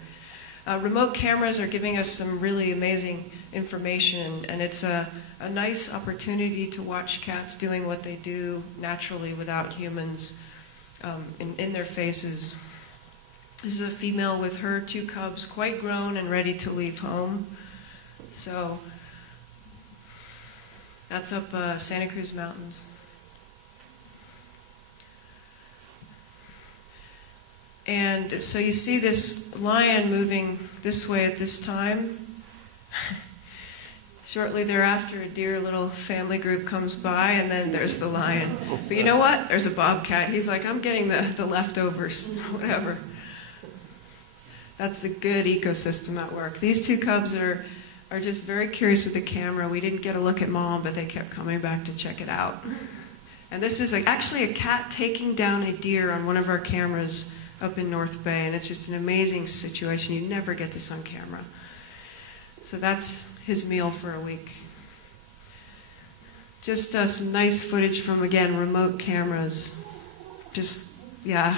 Remote cameras are giving us some really amazing information, and it's a nice opportunity to watch cats doing what they do naturally without humans in their faces. This is a female with her 2 cubs, quite grown and ready to leave home. So that's up Santa Cruz Mountains. And so you see this lion moving this way at this time. Shortly thereafter, a dear little family group comes by, and then there's the lion. But you know what? There's a bobcat. He's like, I'm getting the leftovers, whatever. That's the good ecosystem at work. These 2 cubs are just very curious with the camera. We didn't get a look at mom, but they kept coming back to check it out. And this is actually a cat taking down a deer on one of our cameras up in North Bay, and it's just an amazing situation. You never get this on camera. So that's his meal for a week. Just some nice footage from, again, remote cameras. Just, yeah,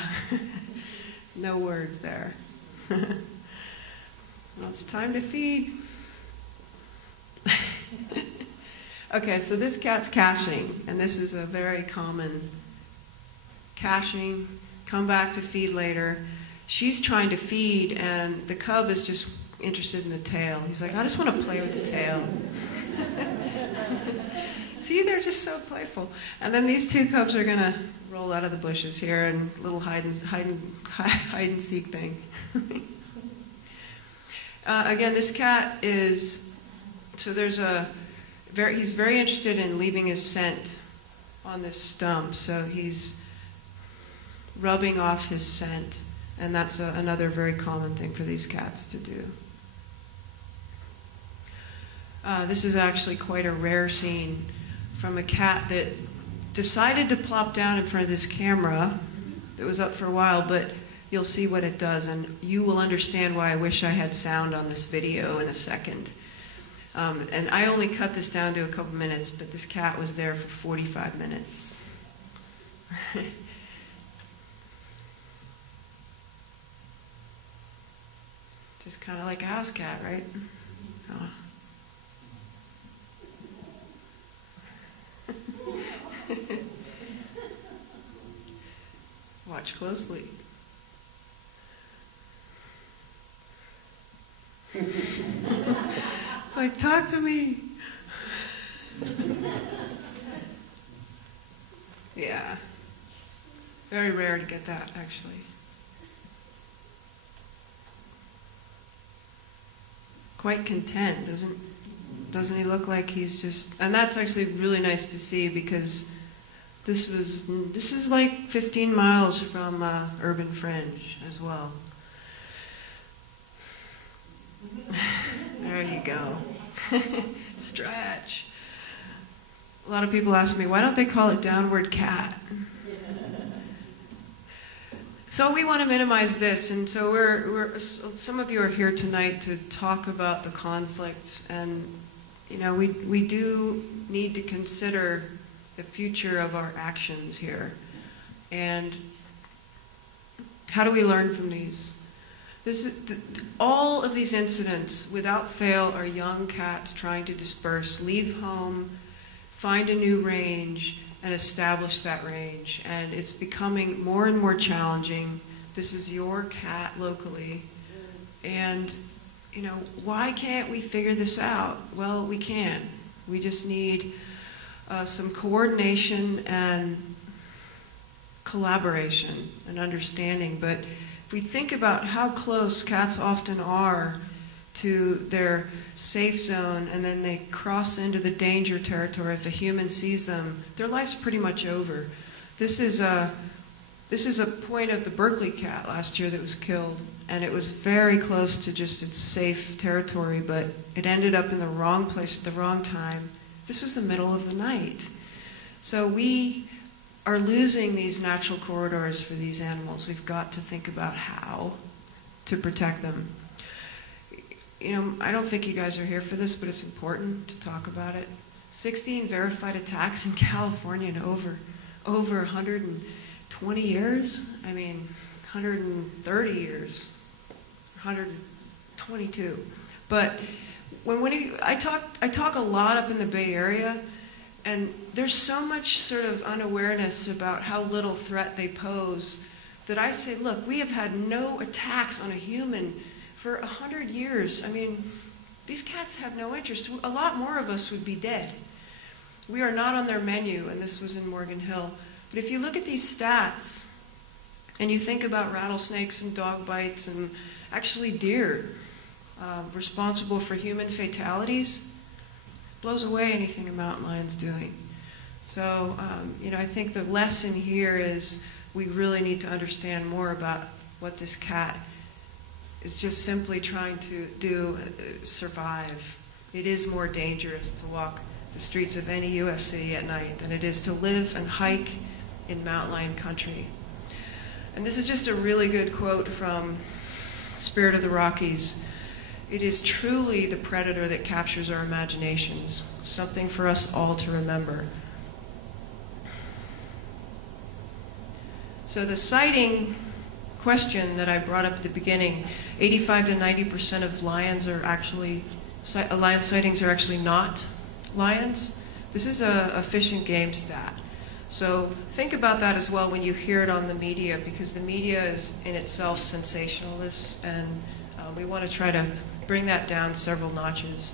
no words there. Well, it's time to feed. Okay, so this cat's caching, and this is a very common caching, come back to feed later. She's trying to feed, and the cub is just interested in the tail. He's like, I just want to play with the tail. See, they're just so playful. And then these two cubs are going to roll out of the bushes here and little hide and seek thing. Again, this cat is, so there's he's very interested in leaving his scent on this stump. So he's rubbing off his scent. And that's another very common thing for these cats to do. This is actually quite a rare scene from a cat that decided to plop down in front of this camera that was up for a while, but you'll see what it does, and you will understand why I wish I had sound on this video in a second. And I only cut this down to a couple minutes, but this cat was there for 45 minutes. Just kind of like a house cat, right? Oh. Watch closely. It's like, talk to me. Yeah. Very rare to get that, actually. Quite content, doesn't he look like he's just, and that's actually really nice to see, because this is like 15 miles from Urban Fringe as well. There you go. Stretch. A lot of people ask me, why don't they call it Downward Cat? So we want to minimize this, and so some of you are here tonight to talk about the conflict, and you know, we do need to consider the future of our actions here, and how do we learn from these? All of these incidents, without fail, are young cats trying to disperse, leave home, find a new range, and establish that range. And it's becoming more and more challenging. This is your cat locally. And, you know, why can't we figure this out? Well, we can. We just need some coordination and collaboration and understanding. But if we think about how close cats often are to their safe zone, and then they cross into the danger territory, if a human sees them, their life's pretty much over. This is a point of the Berkeley cat last year that was killed, and it was very close to just its safe territory, but it ended up in the wrong place at the wrong time. This was the middle of the night. So we are losing these natural corridors for these animals. We've got to think about how to protect them. You know, I don't think you guys are here for this, but it's important to talk about it. 16 verified attacks in California in over 120 years. I mean, 130 years, 122. But I talk a lot up in the Bay Area, and there's so much sort of unawareness about how little threat they pose that I say, look, we have had no attacks on a human for 100 years. I mean, these cats have no interest. A lot more of us would be dead. We are not on their menu, and this was in Morgan Hill. But if you look at these stats, and you think about rattlesnakes and dog bites, and actually deer responsible for human fatalities, blows away anything a mountain lion's doing. So, you know, I think the lesson here is we really need to understand more about what this cat is just simply trying to do, survive. It is more dangerous to walk the streets of any USC at night than it is to live and hike in mountain lion country. And this is just a really good quote from Spirit of the Rockies. It is truly the predator that captures our imaginations, something for us all to remember. So the sighting question that I brought up at the beginning, 85 to 90% of lions are actually, lion sightings are actually not lions. This is a fish and game stat. So think about that as well when you hear it on the media, because the media is in itself sensationalist, and we want to try to bring that down several notches.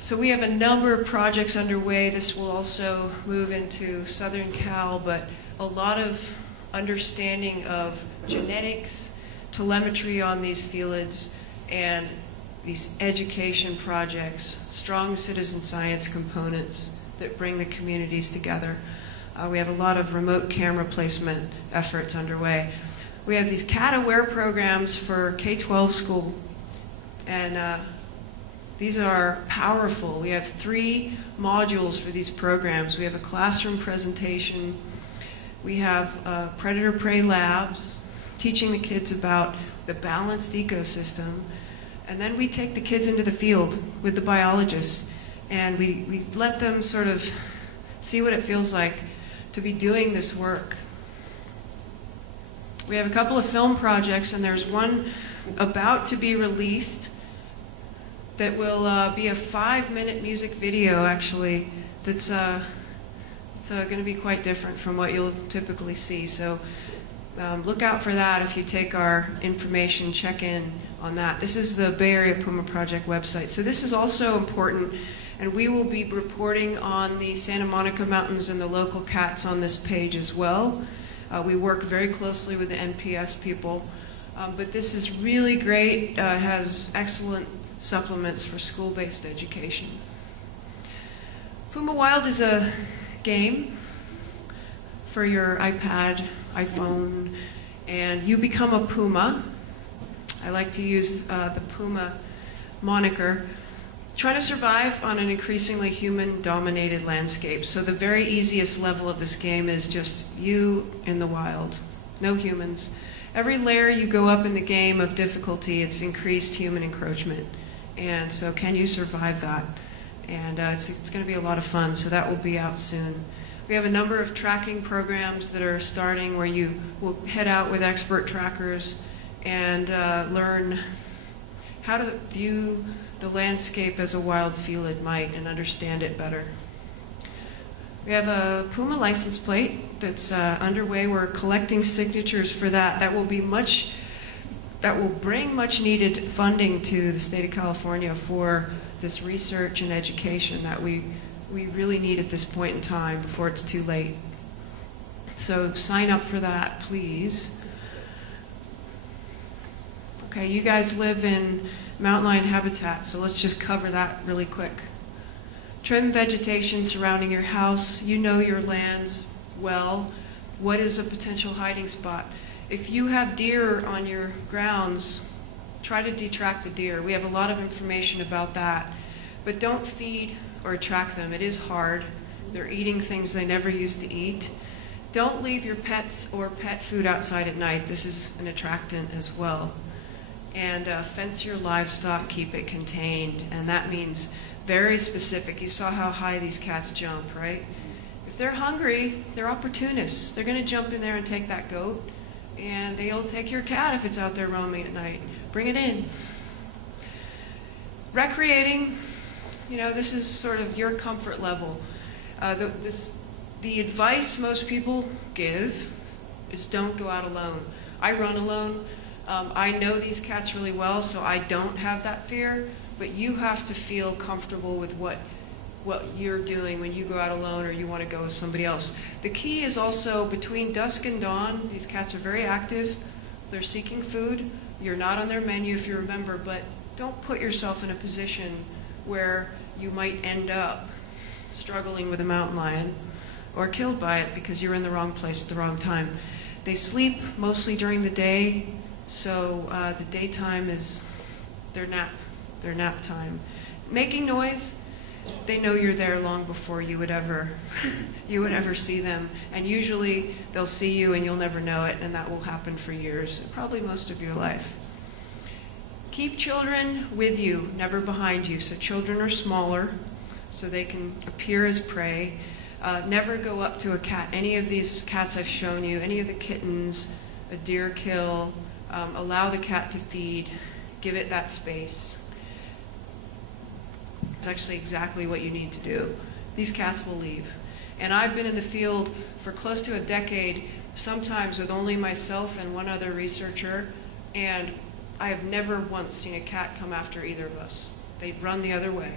So we have a number of projects underway. This will also move into Southern Cal, but a lot of understanding of genetics, telemetry on these felids, and these education projects, strong citizen science components that bring the communities together. We have a lot of remote camera placement efforts underway. We have these cat aware programs for K-12 school, and these are powerful. We have 3 modules for these programs. We have a classroom presentation. We have predator-prey labs, teaching the kids about the balanced ecosystem. And then we take the kids into the field with the biologists, and we let them sort of see what it feels like to be doing this work. We have a couple of film projects, and there's one about to be released that will be a 5-minute music video, actually, that's going to be quite different from what you'll typically see. So look out for that if you take our information, check in on that. This is the Bay Area Puma Project website. So this is also important, and we will be reporting on the Santa Monica Mountains and the local cats on this page as well. We work very closely with the NPS people, but this is really great. It has excellent supplements for school-based education. Puma Wild is a game for your iPad, iPhone, and you become a puma. I like to use the Puma moniker. Try to survive on an increasingly human-dominated landscape. So the very easiest level of this game is just you in the wild, no humans. Every layer you go up in the game of difficulty, it's increased human encroachment. And so can you survive that? And it's going to be a lot of fun, so that will be out soon. We have a number of tracking programs that are starting where you will head out with expert trackers and learn how to view the landscape as a wild felid might and understand it better. We have a Puma license plate that's underway. We're collecting signatures for that. That will bring much needed funding to the state of California for this research and education that we really need at this point in time before it's too late. So sign up for that, please. Okay, you guys live in mountain lion habitat, so let's just cover that really quick. Trim vegetation surrounding your house. You know your lands well. What is a potential hiding spot? If you have deer on your grounds, try to detract the deer. We have a lot of information about that. But don't feed or attract them. It is hard. They're eating things they never used to eat. Don't leave your pets or pet food outside at night. This is an attractant as well. And fence your livestock, keep it contained. And that means very specific. You saw how high these cats jump, right? If they're hungry, they're opportunists. They're going to jump in there and take that goat. And they'll take your cat if it's out there roaming at night. Bring it in. Recreating, you know, this is sort of your comfort level. The advice most people give is don't go out alone. I run alone. I know these cats really well, so I don't have that fear, but you have to feel comfortable with what you're doing when you go out alone or you want to go with somebody else. The key is also between dusk and dawn, these cats are very active. They're seeking food. You're not on their menu if you remember, but don't put yourself in a position where you might end up struggling with a mountain lion or killed by it because you're in the wrong place at the wrong time. They sleep mostly during the day, so the daytime is their nap time. Making noise, they know you're there long before you would ever see them, and usually they'll see you and you'll never know it, and that will happen for years, probably most of your life. Keep children with you, never behind you. So children are smaller, so they can appear as prey. Never go up to a cat. Any of these cats I've shown you, any of the kittens, a deer kill, allow the cat to feed, give it that space. It's actually exactly what you need to do. These cats will leave. And I've been in the field for close to a decade, sometimes with only myself and one other researcher, and I have never once seen a cat come after either of us. They'd run the other way.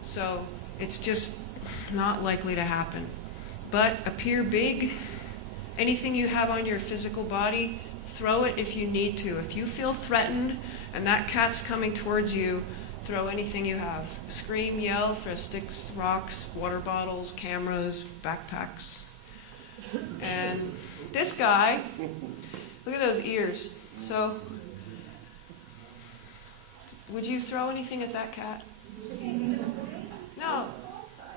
So it's just not likely to happen. But appear big. Anything you have on your physical body, throw it if you need to. If you feel threatened and that cat's coming towards you, throw anything you have. Scream, yell, throw sticks, rocks, water bottles, cameras, backpacks. And this guy, look at those ears. So, would you throw anything at that cat? No.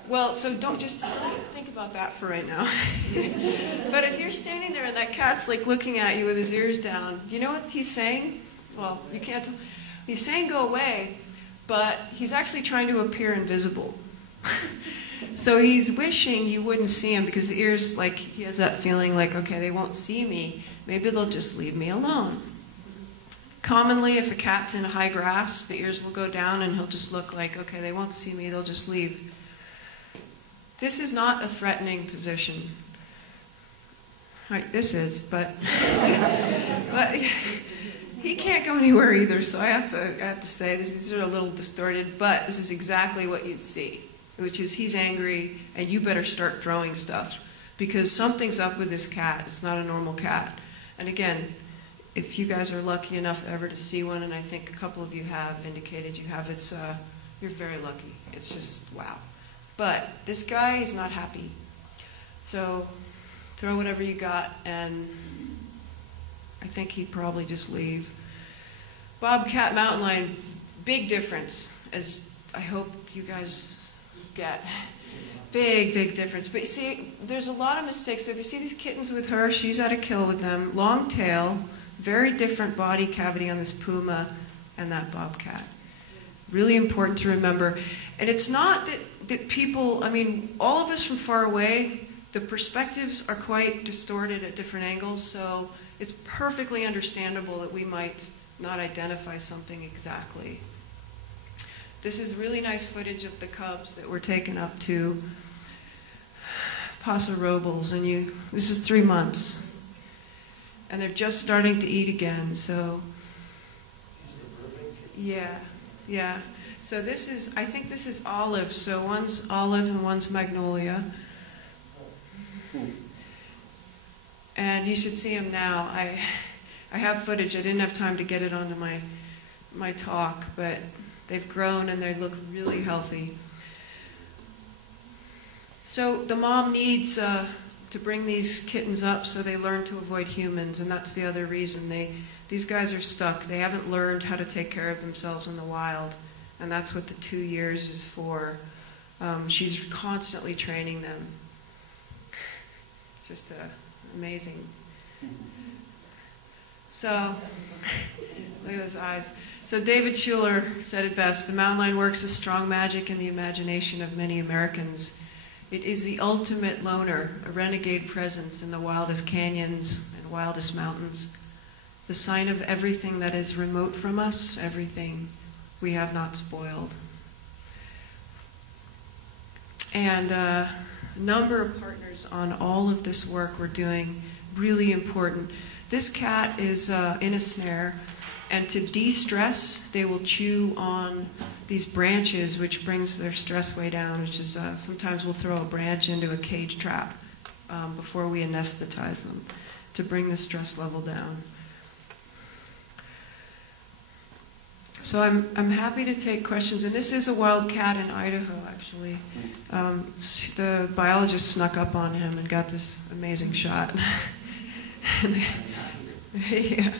Well, so don't just think about that for right now. But if you're standing there and that cat's like looking at you with his ears down, you know what he's saying? Well, you can't. He's saying go away, but he's actually trying to appear invisible. So he's wishing you wouldn't see him because the ears, like, he has that feeling like, okay, they won't see me. Maybe they'll just leave me alone. Commonly, if a cat's in high grass, the ears will go down and he'll just look like, okay, they won't see me, they'll just leave. This is not a threatening position. Right, this is, but he can't go anywhere either, so I have to say these are a little distorted, but this is exactly what you'd see, which is he's angry and you better start throwing stuff because something's up with this cat. It's not a normal cat. And again, if you guys are lucky enough ever to see one, and I think a couple of you have indicated you have, you're very lucky. It's just wow. But this guy is not happy. So throw whatever you got, and I think he'd probably just leave. Bobcat mountain lion, big difference, as I hope you guys get. Big, big difference. But you see, there's a lot of mistakes. So if you see these kittens with her, she's at a kill with them. Long tail, very different body cavity on this puma and that bobcat. Really important to remember. And it's not that people, I mean, all of us from far away, the perspectives are quite distorted at different angles, so it's perfectly understandable that we might not identify something exactly. This is really nice footage of the cubs that were taken up to Paso Robles, and this is 3 months. And they're just starting to eat again, so yeah. So this is, I think this is olive, so one's olive and one's magnolia. And you should see them now. I have footage. I didn't have time to get it onto my talk, but they've grown and they look really healthy. So the mom needs to bring these kittens up so they learn to avoid humans, and that's the other reason. These guys are stuck. They haven't learned how to take care of themselves in the wild, and that's what the 2 years is for. She's constantly training them. Just amazing. So, look at those eyes. So David Schuller said it best: the mountain lion works as strong magic in the imagination of many Americans. It is the ultimate loner, a renegade presence in the wildest canyons and wildest mountains, the sign of everything that is remote from us, everything we have not spoiled. And a number of partners on all of this work we're doing, really important. This cat is in a snare, and to de-stress, they will chew on these branches, which brings their stress way down, which is sometimes we'll throw a branch into a cage trap before we anesthetize them to bring the stress level down. So I'm happy to take questions, and this is a wild cat in Idaho, actually. The biologist snuck up on him and got this amazing shot. Yeah.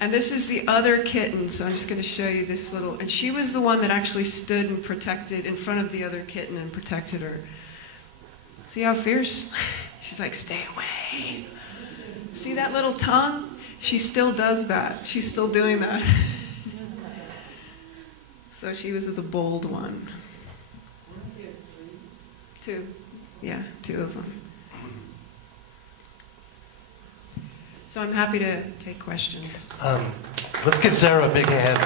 And this is the other kitten, so I'm just going to show you this little, and she was the one that actually stood and protected in front of the other kitten and protected her. See how fierce? She's like, stay away. See that little tongue? She still does that. She's still doing that. So she was the bold one. Two. Yeah, 2 of them. So I'm happy to take questions. Let's give Zara a big hand.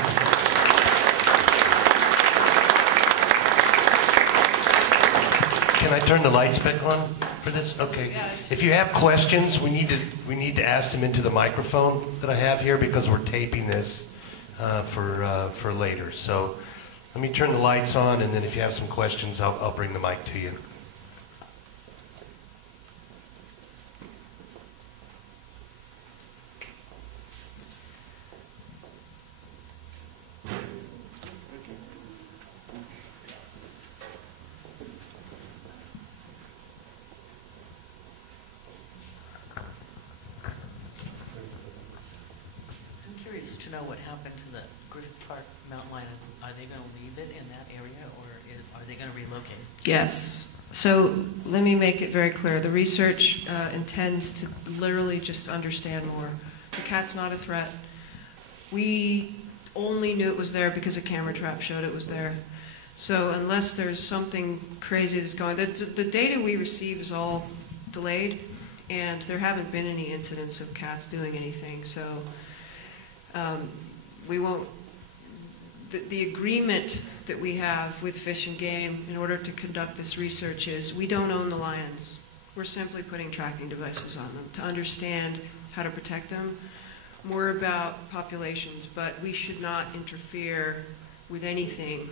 Can Can I turn the lights back on for this? Okay. If you have questions, we need to ask them into the microphone that I have here because we're taping this for later. So let me turn the lights on, and then if you have some questions, I'll bring the mic to you. To know what happened to the Griffith Park mountain lion. Are they going to leave it in that area, or are they going to relocate? Yes. So let me make it very clear. The research intends to literally just understand more. The cat's not a threat. We only knew it was there because a camera trap showed it was there. So unless there's something crazy that's going, the data we receive is all delayed, and there haven't been any incidents of cats doing anything. So we won't. The agreement that we have with Fish and Game in order to conduct this research is we don't own the lions. We're simply putting tracking devices on them to understand how to protect them, more about populations, but we should not interfere with anything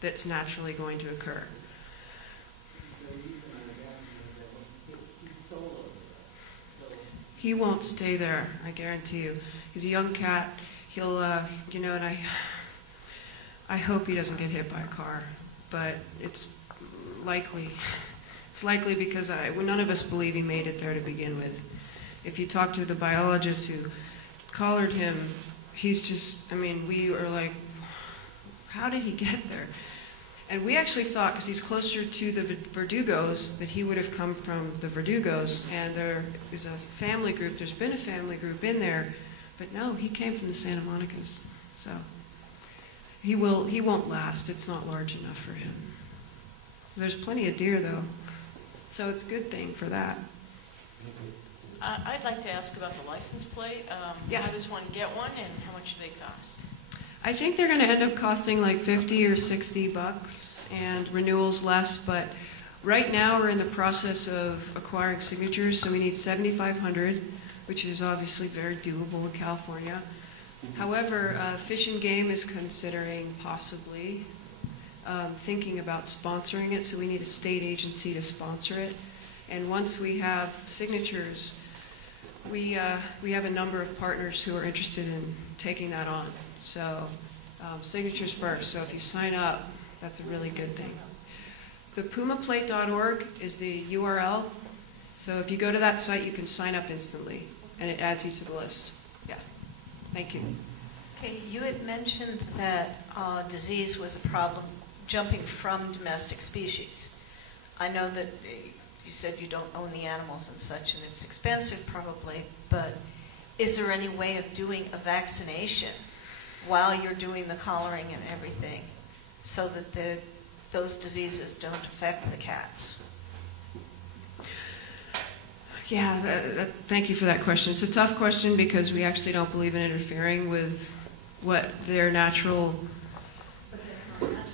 that's naturally going to occur. He won't stay there, I guarantee you. He's a young cat. He'll, and I hope he doesn't get hit by a car, but it's likely. It's likely because none of us believe he made it there to begin with. If you talk to the biologist who collared him, he's just, we are like, how did he get there? And we actually thought, because he's closer to the Verdugos, that he would have come from the Verdugos, and there is a family group, there's been a family group in there, but no, he came from the Santa Monicas. So he won't last. It's not large enough for him. There's plenty of deer, though, so it's a good thing for that. I'd like to ask about the license plate. Yeah. How does one get one, and how much do they cost? I think they're going to end up costing like 50 or 60 bucks, and renewals less, but right now we're in the process of acquiring signatures, so we need 7,500, which is obviously very doable in California. However, Fish and Game is considering possibly thinking about sponsoring it, so we need a state agency to sponsor it. And once we have signatures, we have a number of partners who are interested in taking that on. So signatures first. So if you sign up, that's a really good thing. The pumaplate.org is the URL. So if you go to that site, you can sign up instantly, and it adds you to the list. Yeah. Thank you. Okay, you had mentioned that disease was a problem jumping from domestic species. I know that you said you don't own the animals and such, and it's expensive probably, but is there any way of doing a vaccination while you're doing the collaring and everything so that those diseases don't affect the cats? Yeah, thank you for that question. It's a tough question because we actually don't believe in interfering with what their natural... But that's not natural.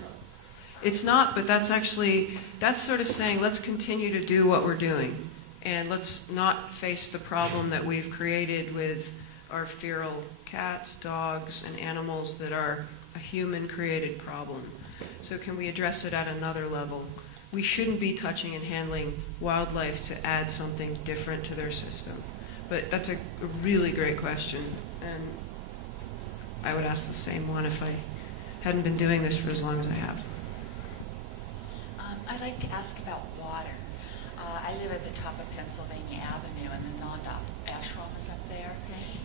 It's not, but that's sort of saying let's continue to do what we're doing, and let's not face the problem that we've created with our feral cats, dogs, and animals that are a human-created problem. So can we address it at another level? We shouldn't be touching and handling wildlife to add something different to their system. But that's a really great question, and I would ask the same one if I hadn't been doing this for as long as I have. I'd like to ask about water. I live at the top of Pennsylvania Avenue, and the Nanda Ashram is up there,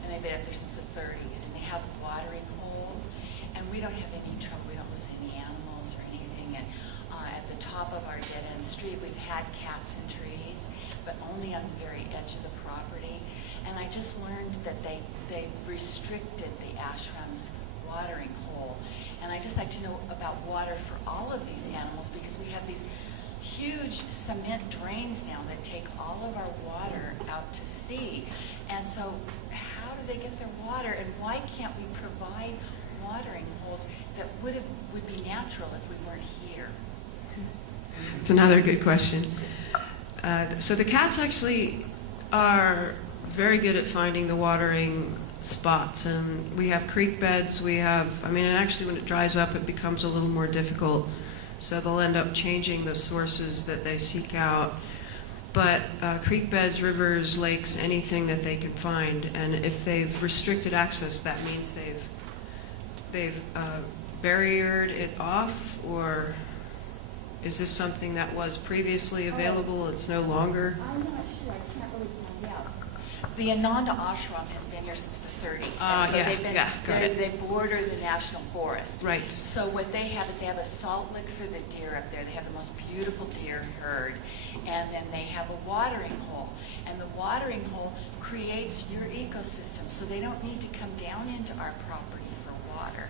and they've been up there since the 30s, and they have a watering hole, and we don't have any trouble. We don't lose any animals or anything. And at the top of our dead-end street, we've had cats in trees, but only on the very edge of the property. And I just learned that they restricted the ashram's watering hole. And I'd just like to know about water for all of these animals, because we have these huge cement drains now that take all of our water out to sea. And so how do they get their water, and why can't we provide watering holes that would be natural if we weren't here? It's another good question. So the cats actually are very good at finding the watering spots, and we have creek beds, and actually when it dries up it becomes a little more difficult, so they'll end up changing the sources that they seek out. But creek beds, rivers, lakes, anything that they can find, and if they've restricted access, that means they've barriered it off, or is this something that was previously available, it's no longer? I'm not sure. I can't really find out. The Ananda Ashram has been here since the 30s. They border the national forest. Right. So what they have is they have a salt lick for the deer up there. They have the most beautiful deer herd. And then they have a watering hole. And the watering hole creates your ecosystem. So they don't need to come down into our property for water.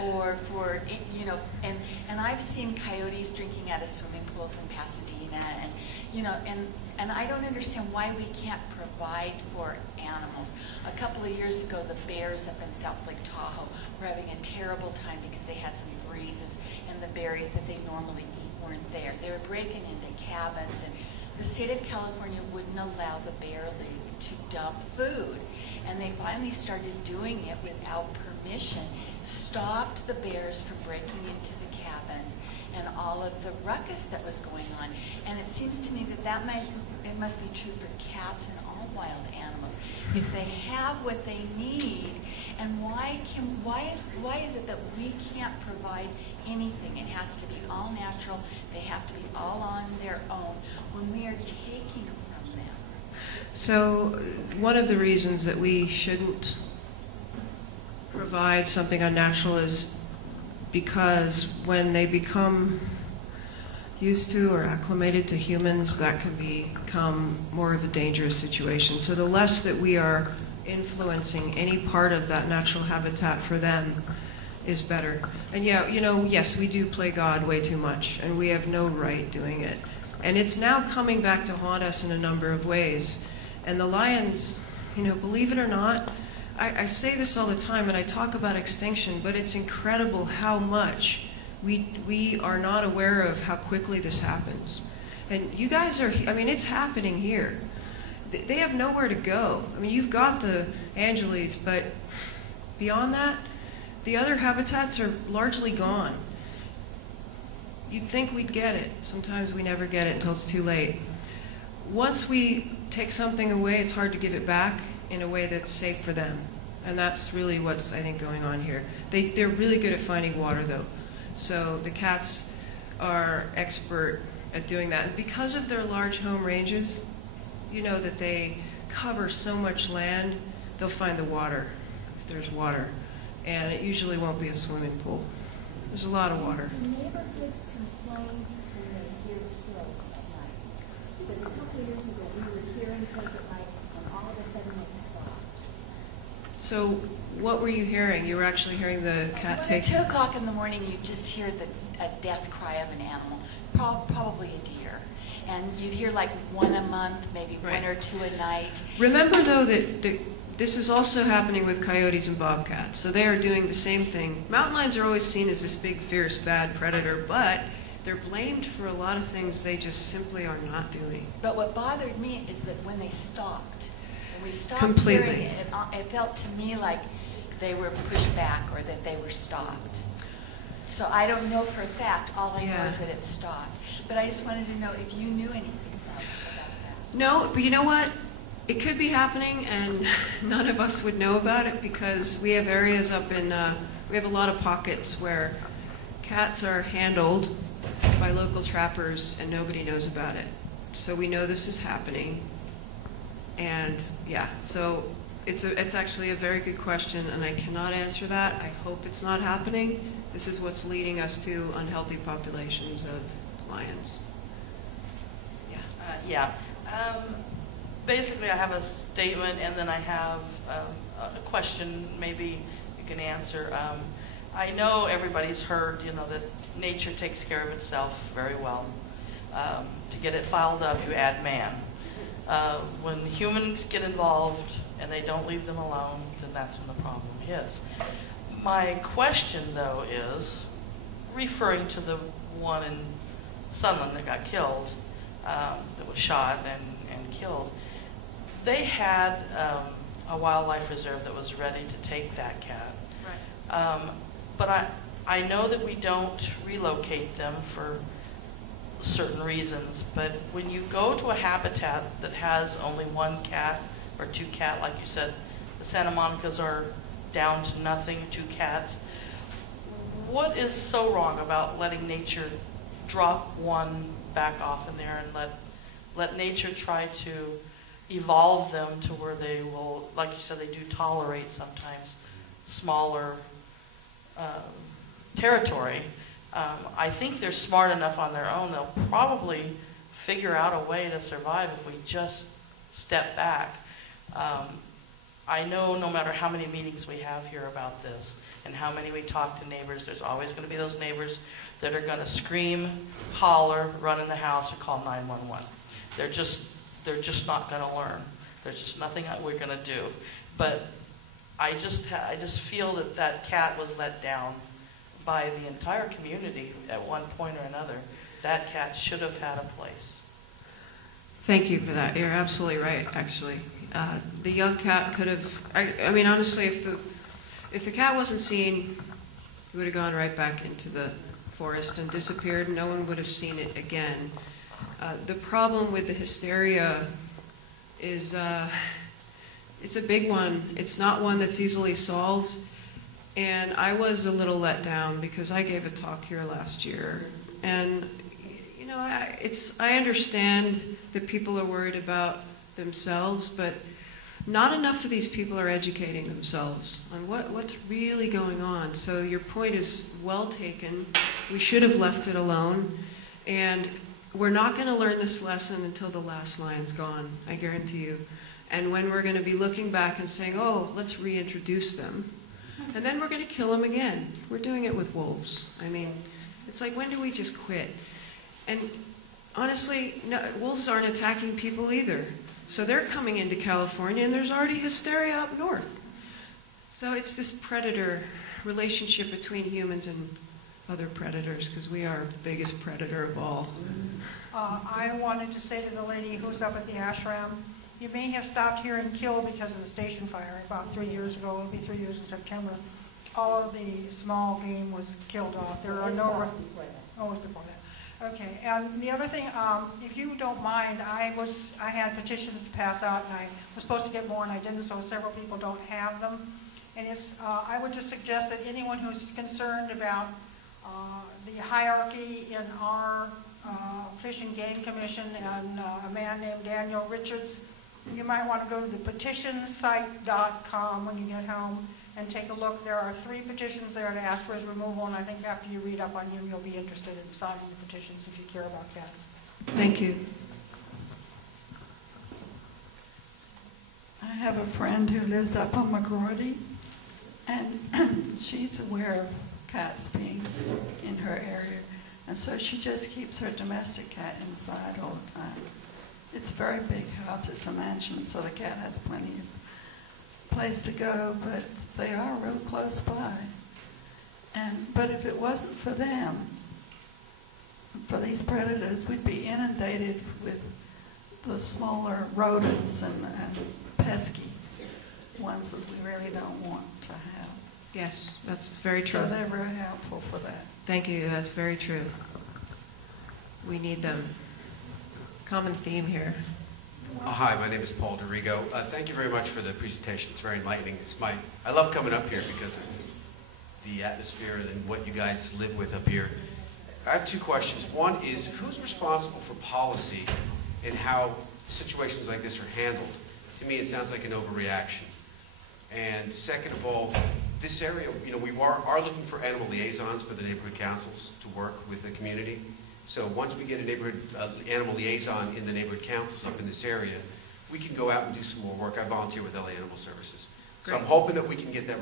Or for, and I've seen coyotes drinking out of swimming pools in Pasadena, and I don't understand why we can't provide for animals. A couple of years ago, the bears up in South Lake Tahoe were having a terrible time because they had some freezes, and the berries that they normally eat weren't there. They were breaking into cabins, and the state of California wouldn't allow the Bear League to dump food. And they finally started doing it without permission, stopped the bears from breaking into the cabins and all of the ruckus that was going on. And it seems to me that it must be true for cats and all wild animals. If they have what they need, and why is it that we can't provide anything? It has to be all natural. They have to be all on their own when we are taking from them. So one of the reasons that we shouldn't provide something unnatural is because when they become used to or acclimated to humans, that can become more of a dangerous situation. So the less that we are influencing any part of that natural habitat for them is better. And yes, we do play God way too much, and we have no right doing it. And it's now coming back to haunt us in a number of ways. And the lions, believe it or not, I say this all the time, and I talk about extinction, but it's incredible how much we are not aware of how quickly this happens. And you guys are, it's happening here. They have nowhere to go. You've got the Angelides, but beyond that, the other habitats are largely gone. You'd think we'd get it. Sometimes we never get it until it's too late. Once we take something away, it's hard to give it back in a way that's safe for them. And that's really what's, I think, going on here. They're really good at finding water, though. So the cats are expert at doing that. And because of their large home ranges, that they cover so much land, they'll find the water, if there's water. And it usually won't be a swimming pool. There's a lot of water. The neighborhoods complain when they hear kills at night. Because a couple of years ago, we were hearing kills at night, and all of a sudden it stopped. So what were you hearing? You were actually hearing the cat take... At 2 o'clock in the morning, you just hear a death cry of an animal, probably a deer. And you'd hear like one a month, maybe Right. 1 or 2 a night. Remember, though, that this is also happening with coyotes and bobcats. So they are doing the same thing. Mountain lions are always seen as this big, fierce, bad predator, but they're blamed for a lot of things they just simply are not doing. But what bothered me is that when they stopped, when we stopped Completely. hearing it, it felt to me like they were pushed back or that they were stopped. So I don't know for a fact. All I know Yeah. is that it stopped. But I just wanted to know if you knew anything about that. No, but you know what? It could be happening, and none of us would know about it because we have areas up in, we have a lot of pockets where cats are handled by local trappers and nobody knows about it. So we know this is happening. And yeah, so it's actually a very good question, and I cannot answer that. I hope it's not happening. This is what's leading us to unhealthy populations of lions. Yeah. Basically, I have a statement, and then I have a question maybe you can answer. I know everybody's heard, that nature takes care of itself very well. To get it filed up, you add man. When humans get involved and they don't leave them alone, then that's when the problem hits. My question, though, is referring to the one in Sunland that got killed, that was shot and killed, they had a wildlife reserve that was ready to take that cat. Right. But I know that we don't relocate them for certain reasons, but when you go to a habitat that has only one cat or two cat, like you said, the Santa Monicas are down to nothing, 2 cats. What is so wrong about letting nature drop one back off in there and let nature try to evolve them to where they will, like you said, they do tolerate sometimes smaller territory. I think they're smart enough on their own. They'll probably figure out a way to survive if we just step back. I know no matter how many meetings we have here about this and how many we talk to neighbors, there's always going to be those neighbors that are going to scream, holler, run in the house, or call 911. They're just not going to learn. There's just nothing we're going to do. But I just feel that that cat was let down by the entire community at one point or another. That cat should have had a place. Thank you for that. You're absolutely right, actually. The young cat could have, I mean, honestly, if the cat wasn't seen, it would have gone right back into the forest and disappeared. No one would have seen it again. The problem with the hysteria is it's a big one. It's not one that's easily solved. And I was a little let down because I gave a talk here last year. And, you know, I understand that people are worried about themselves, but not enough of these people are educating themselves on what's really going on. So your point is well taken. We should have left it alone. And we're not going to learn this lesson until the last lion's gone, I guarantee you. And when we're going to be looking back and saying, oh, let's reintroduce them. And then we're going to kill them again. We're doing it with wolves. I mean, it's like, when do we just quit? And honestly, no, wolves aren't attacking people either. So they're coming into California, and there's already hysteria up north. So it's this predator relationship between humans and other predators, because we are the biggest predator of all. I wanted to say to the lady who's up at the ashram, you may have stopped hearing kill because of the station fire about 3 years ago. It'll be 3 years in September. All of the small game was killed off. There are no... Oh, it was before that. Okay. And the other thing, if you don't mind, I had petitions to pass out, and I was supposed to get more, and I didn't, so several people don't have them. And I would just suggest that anyone who's concerned about the hierarchy in our Fish and Game Commission and a man named Daniel Richards, you might want to go to the petitionsite.com when you get home and take a look. There are 3 petitions there to ask for his removal, and I think after you read up on him, you'll be interested in signing the petitions if you care about cats. Thank you. I have a friend who lives up on McGrorty, and she's aware of cats being in her area, and so she just keeps her domestic cat inside all the time. It's a very big house. It's a mansion, so the cat has plenty of place to go, but they are real close by. But if it wasn't for them, for these predators, we'd be inundated with the smaller rodents and pesky ones that we really don't want to have. Yes, that's very true. So they're very helpful for that. Thank you. That's very true. We need them. Common theme here. Hi, my name is Paul DeRigo. Thank you very much for the presentation. It's very enlightening. I love coming up here because of the atmosphere and what you guys live with up here. I have 2 questions. One is, who's responsible for policy and how situations like this are handled? To me, it sounds like an overreaction. And second of all, this area, you know, we are looking for animal liaisons for the neighborhood councils to work with the community. So once we get a neighborhood animal liaison in the neighborhood councils up in this area, we can go out and do some more work. I volunteer with LA Animal Services. So I'm hoping that we can get that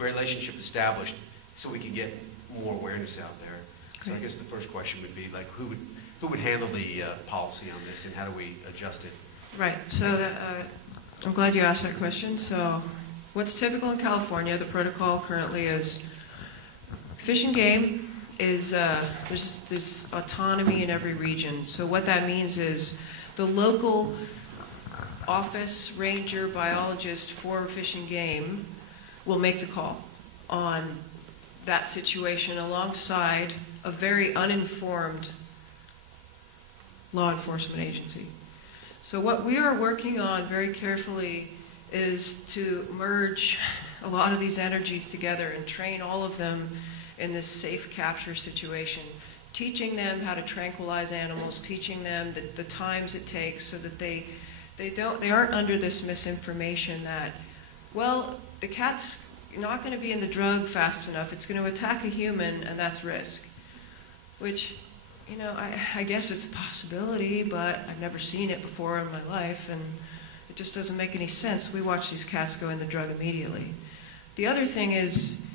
relationship established so we can get more awareness out there. So I guess the first question would be, like, who would handle the policy on this, and how do we adjust it? Right. So I'm glad you asked that question. So what's typical in California, the protocol currently is Fish and Game is there's autonomy in every region. So what that means is the local office, ranger, biologist for Fish and Game will make the call on that situation alongside a very uninformed law enforcement agency. So what we are working on very carefully is to merge a lot of these energies together and train all of them in this safe capture situation, teaching them how to tranquilize animals, teaching them the times it takes so that they aren't under this misinformation that, well, the cat's not going to be in the drug fast enough, it's going to attack a human, and that's risk. Which, you know, I guess it's a possibility, but I've never seen it before in my life, and it just doesn't make any sense. We watch these cats go in the drug immediately. The other thing is,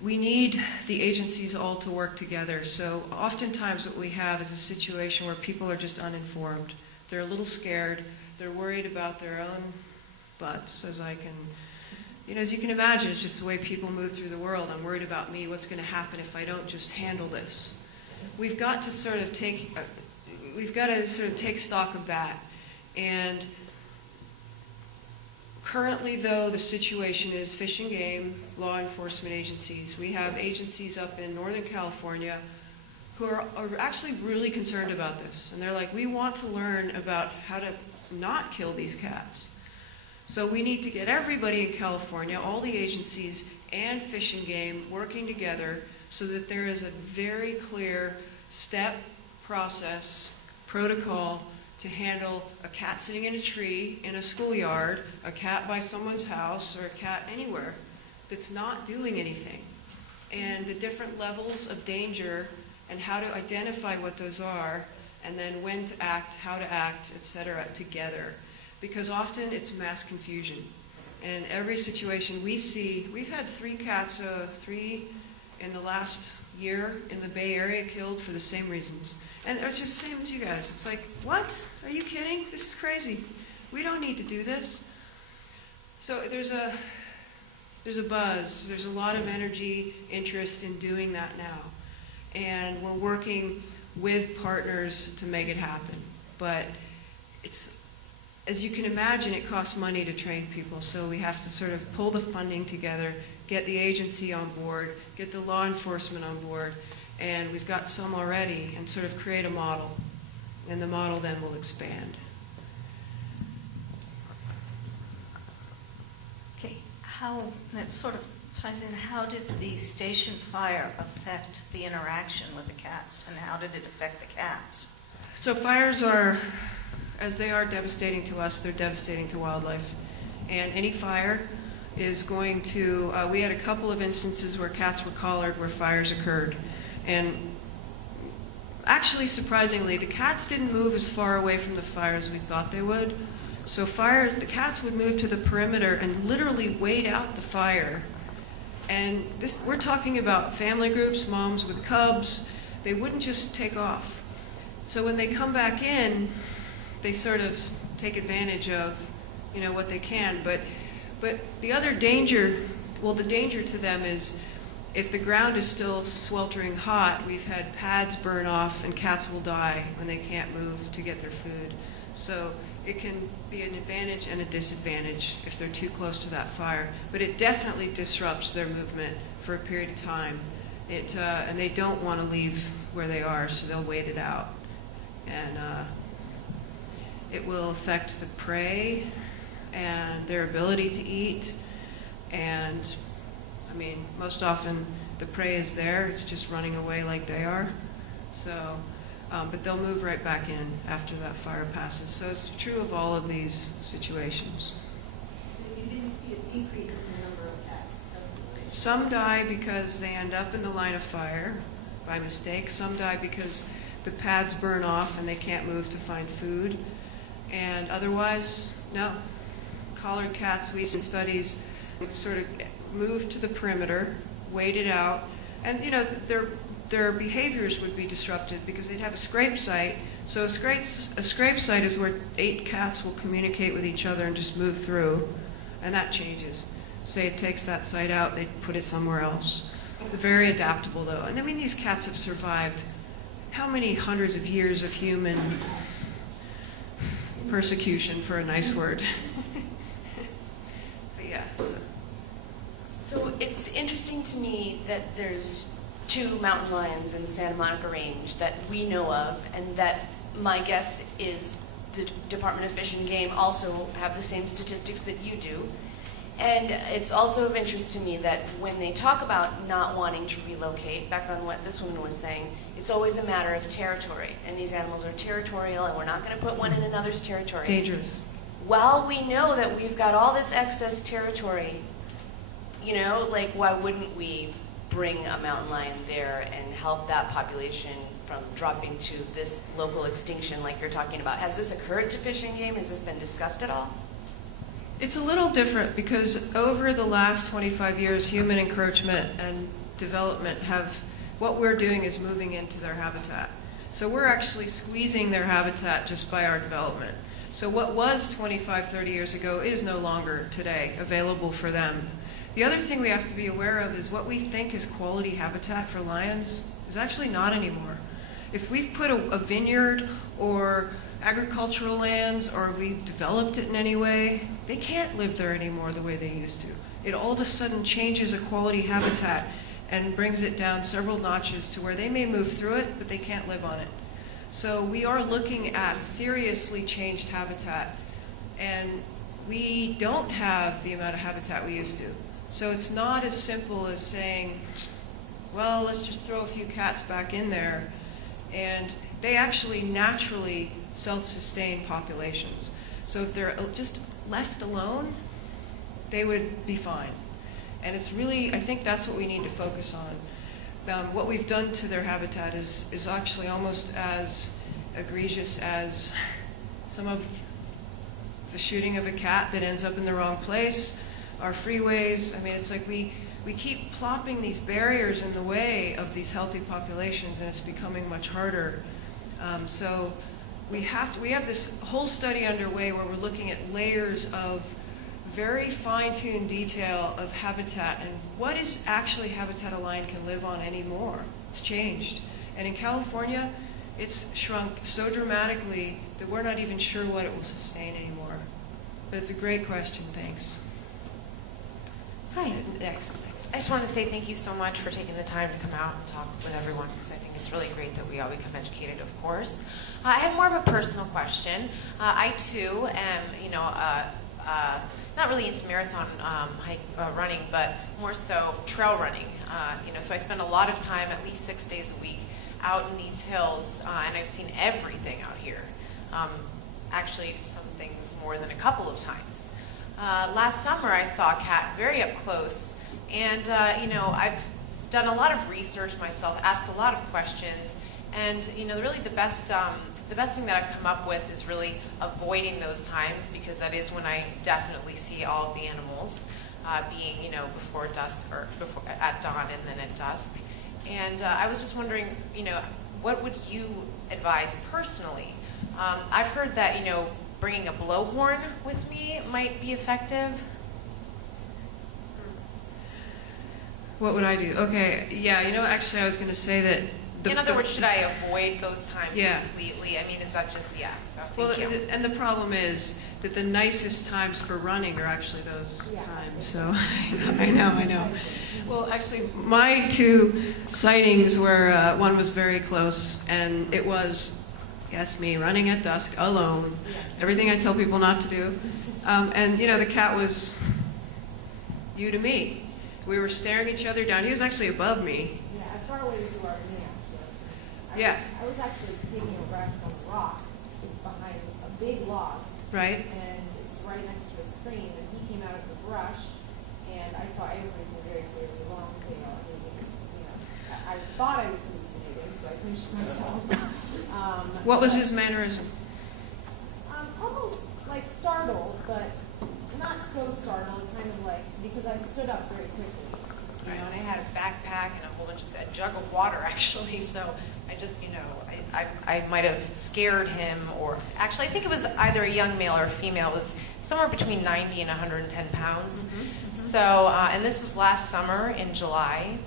we need the agencies all to work together. So oftentimes what we have is a situation where people are just uninformed. They're a little scared. They're worried about their own butts, as you can imagine, it's just the way people move through the world. I'm worried about me. What's going to happen if I don't just handle this? We've got to sort of take stock of that. And currently, though, the situation is Fish and Game, law enforcement agencies. We have agencies up in Northern California who are actually really concerned about this. And they're like, we want to learn about how to not kill these cats. So we need to get everybody in California, all the agencies and Fish and Game working together so that there is a very clear step, process, protocol to handle a cat sitting in a tree in a schoolyard, a cat by someone's house, or a cat anywhere that's not doing anything. And the different levels of danger and how to identify what those are, and then when to act, how to act, etc., together. Because often it's mass confusion. And every situation we see, we've had 3 cats, 3 in the last year in the Bay Area killed for the same reasons. And it's just the same as you guys. It's like, what? Are you kidding? This is crazy. We don't need to do this. So there's a buzz. There's a lot of energy, interest in doing that now. And we're working with partners to make it happen. But it's, as you can imagine, it costs money to train people. So we have to sort of pull the funding together, get the agency on board, get the law enforcement on board, and we've got some already, and sort of create a model. And the model then will expand. Okay, that sort of ties in, how did the station fire affect the interaction with the cats, and how did it affect the cats? So fires are, as they are devastating to us, they're devastating to wildlife. And any fire is going to, we had a couple of instances where cats were collared where fires occurred. And actually, surprisingly, the cats didn't move as far away from the fire as we thought they would. So the cats would move to the perimeter and literally wait out the fire. And we're talking about family groups, moms with cubs. They wouldn't just take off. So when they come back in, they sort of take advantage of, what they can. But the other danger, the danger to them is if the ground is still sweltering hot, we've had pads burn off and cats will die when they can't move to get their food. So it can be an advantage and a disadvantage if they're too close to that fire. But it definitely disrupts their movement for a period of time. And they don't want to leave where they are, so they'll wait it out. And it will affect the prey and their ability to eat. And most often the prey is there, it's just running away like they are. So, but they'll move right back in after that fire passes. So it's true of all of these situations. So you didn't see a decrease in the number of cats? Some die because they end up in the line of fire by mistake. Some die because the pads burn off and they can't move to find food. And otherwise, no. Collared cats, we see in studies, sort of move to the perimeter, wait it out, and their behaviors would be disrupted because they'd have a scrape site. So a scrape site is where 8 cats will communicate with each other and just move through, and that changes. Say it takes that site out, they put it somewhere else. Very adaptable, though. And I mean, these cats have survived how many hundreds of years of human persecution, for a nice word. But yeah, So it's interesting to me that there's 2 mountain lions in the Santa Monica Range that we know of, and that my guess is the Department of Fish and Game also have the same statistics that you do. And it's also of interest to me that when they talk about not wanting to relocate, back on what this woman was saying, it's always a matter of territory. And these animals are territorial, and we're not going to put one in another's territory. dangerous. Well, we know that we've got all this excess territory, you know, like why wouldn't we bring a mountain lion there and help that population from dropping to this local extinction like you're talking about? Has this occurred to Fish and Game? Has this been discussed at all? It's a little different because over the last 25 years, human encroachment and development what we're doing is moving into their habitat. So we're actually squeezing their habitat just by our development. So what was 25, 30 years ago is no longer today available for them. The other thing we have to be aware of is what we think is quality habitat for lions is actually not anymore. If we've put a vineyard or agricultural lands or we've developed it in any way, they can't live there anymore the way they used to. It all of a sudden changes a quality habitat and brings it down several notches to where they may move through it, but they can't live on it. So we are looking at seriously changed habitat, and we don't have the amount of habitat we used to. So it's not as simple as saying, well, let's just throw a few cats back in there. And they actually naturally self-sustain populations. So if they're just left alone, they would be fine. And it's really, I think that's what we need to focus on. What we've done to their habitat is actually almost as egregious as some of the shooting of a cat that ends up in the wrong place, our freeways. I mean, it's like we keep plopping these barriers in the way of these healthy populations, and it's becoming much harder. So we have this whole study underway where we're looking at layers of very fine-tuned detail of habitat and what is actually habitat a lion can live on anymore. It's changed. And in California, it's shrunk so dramatically that we're not even sure what it will sustain anymore. But it's a great question. Thanks. Hi. Next. I just want to say thank you so much for taking the time to come out and talk with everyone, because I think it's really great that we all become educated, of course. I have more of a personal question. I too am, not really into marathon running, but more so trail running. So I spend a lot of time, at least 6 days a week, out in these hills, and I've seen everything out here. Actually, some things more than a couple of times. Last summer, I saw a cat very up close, and I've done a lot of research myself, asked a lot of questions, and really the best thing that I've come up with is really avoiding those times, because that is when I definitely see all of the animals, being before dusk or at dawn and then at dusk. And I was just wondering, what would you advise personally? I've heard that bringing a blowhorn with me might be effective. What would I do? Okay, yeah, actually I was going to say that... In other words, should I avoid those times yeah. completely? I mean, is that just, yeah. So well, and the problem is that the nicest times for running are actually those times. So I know. Well, actually, my 2 sightings were, one was very close, and it was, yes, me running at dusk alone, everything I tell people not to do. And, the cat was you to me. We were staring each other down. He was actually above me. Yeah, as far away as you are from me, actually. I was actually taking a rest on a rock behind a big log. Right. And it's right next to a stream, and he came out of the brush, and I saw everything very clearly, long tail. I mean, it was, I thought I was hallucinating, so I pinched myself. What was his mannerism? Almost like startled, but not so startled, kind of like, because I stood up very quickly. And I had a backpack and a whole bunch of a jug of water, actually, so I just, I might have scared him, or actually I think it was either a young male or a female. It was somewhere between 90 and 110 pounds. So, and this was last summer in July.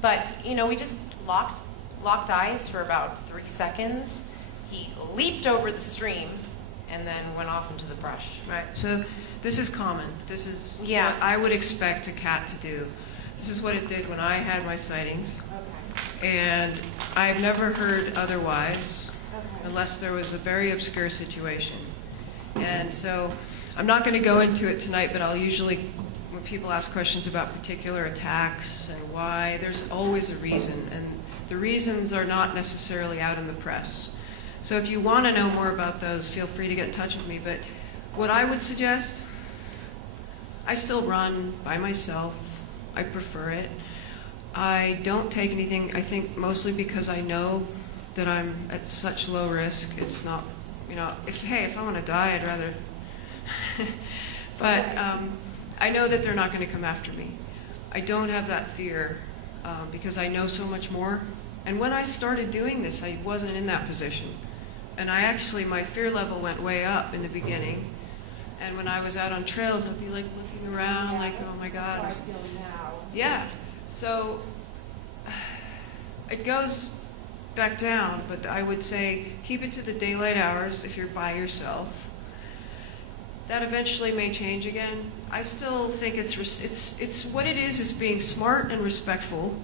But, you know, we just locked eyes for about 3 seconds. He leaped over the stream and then went off into the brush. Right, so this is common. This is Yeah. what I would expect a cat to do. This is what it did when I had my sightings. And I've never heard otherwise, unless there was a very obscure situation. And so I'm not going to go into it tonight, but I'll usually, when people ask questions about particular attacks and why, there's always a reason. And the reasons are not necessarily out in the press. So if you want to know more about those, feel free to get in touch with me. But what I would suggest, I still run by myself. I prefer it. I don't take anything, I think mostly because I know that I'm at such low risk. It's not, you know, if I want to die, I'd rather. But I know that they're not going to come after me. I don't have that fear because I know so much more. And when I started doing this, I wasn't in that position. And my fear level went way up in the beginning. And when I was out on trails, I'd be like looking around, like, oh my God. How I feel now. Yeah. So it goes back down, but I would say keep it to the daylight hours if you're by yourself. That eventually may change again. I still think it's what it is being smart and respectful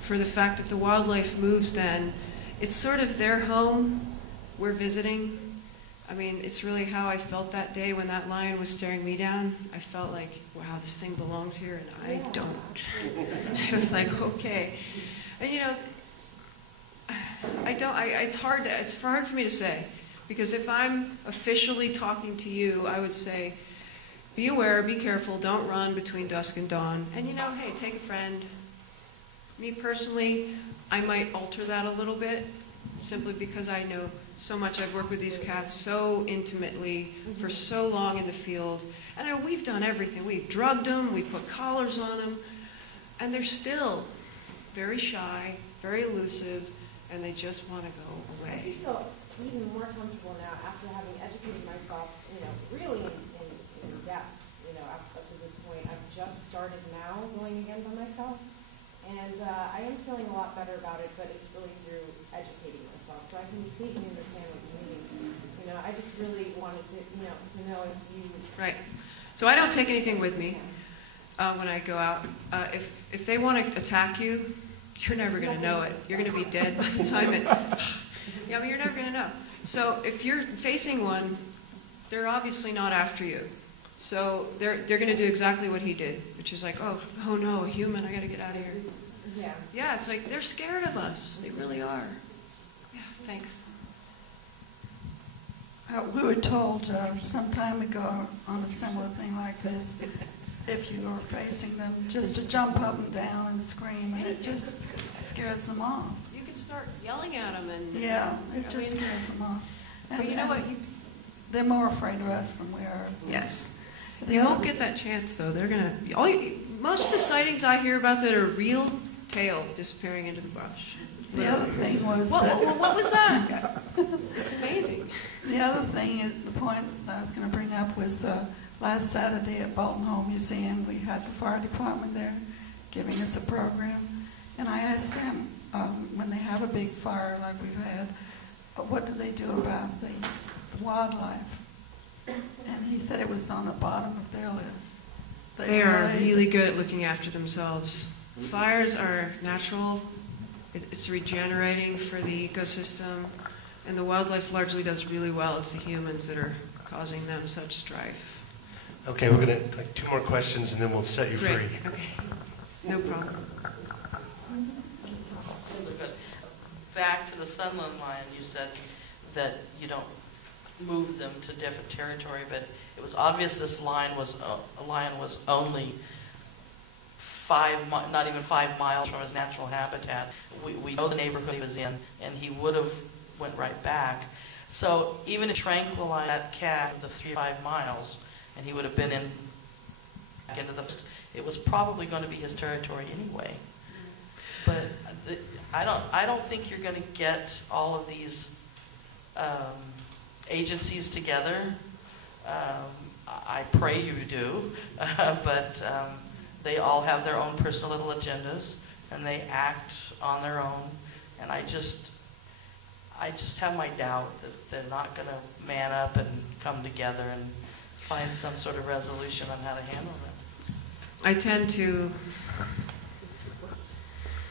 for the fact that the wildlife moves then. It's sort of their home. We're visiting. I mean, it's really how I felt that day when that lion was staring me down. I felt like, wow, this thing belongs here, and I don't. It was like, okay. And you know, it's hard for me to say, because if I'm officially talking to you, I would say, be aware, be careful, don't run between dusk and dawn. And you know, hey, take a friend. Me personally, I might alter that a little bit, simply because I know so much. I've worked with these cats so intimately for so long in the field. And we've done everything. We've drugged them, we put collars on them, and they're still very shy, very elusive, and they just want to go I away. feel even more comfortable now after having educated myself, you know, really in depth, you know, up to this point. I've just started now going again by myself, and I am feeling a lot better about it, but it's really through educating myself. So I completely understand what you mean. You know, I just really wanted to, you know, to know if you... Right. So I don't take anything with me when I go out. If they want to attack you, you're never going to know it. You're going to be dead by the time it... Yeah, I mean, you're never going to know. So if you're facing one, they're obviously not after you. So they're going to do exactly what he did, which is like, oh no, a human, I got to get out of here. Yeah. Yeah, it's like they're scared of us. They really are. Yeah, thanks. We were told some time ago on a similar thing like this, if you are facing them, just to jump up and down and scream, and it just scares them off. You can start yelling at them, and yeah, it just scares them off. And, but you know what? They're more afraid of us than we are. Yes. You won't get that chance, though. They're gonna. Most of the sightings I hear about that are real tail disappearing into the brush. The other thing was what was that? It's amazing. The other thing, the point I was going to bring up was last Saturday at Bolton Hall Museum, we had the fire department there giving us a program, and I asked them when they have a big fire like we've had, what do they do about the wildlife? And he said it was on the bottom of their list. They are really good at looking after themselves. Fires are natural. It's regenerating for the ecosystem, and the wildlife largely does really well. It's the humans that are causing them such strife. Okay, we're going to take 2 more questions, and then we'll set you Great. free. Okay, no problem. Back to the Sunland lion, you said that you don't move them to different territory, but it was obvious this lion was only not even 5 miles from his natural habitat. We know the neighborhood he was in, and he would have went right back. So even if tranquilize that cat the 3 to 5 miles, and he would have been back into it was probably going to be his territory anyway. But I don't think you're going to get all of these agencies together. I pray you do, but they all have their own personal little agendas, and they act on their own. And I just have my doubt that they're not going to man up and come together and find some sort of resolution on how to handle it.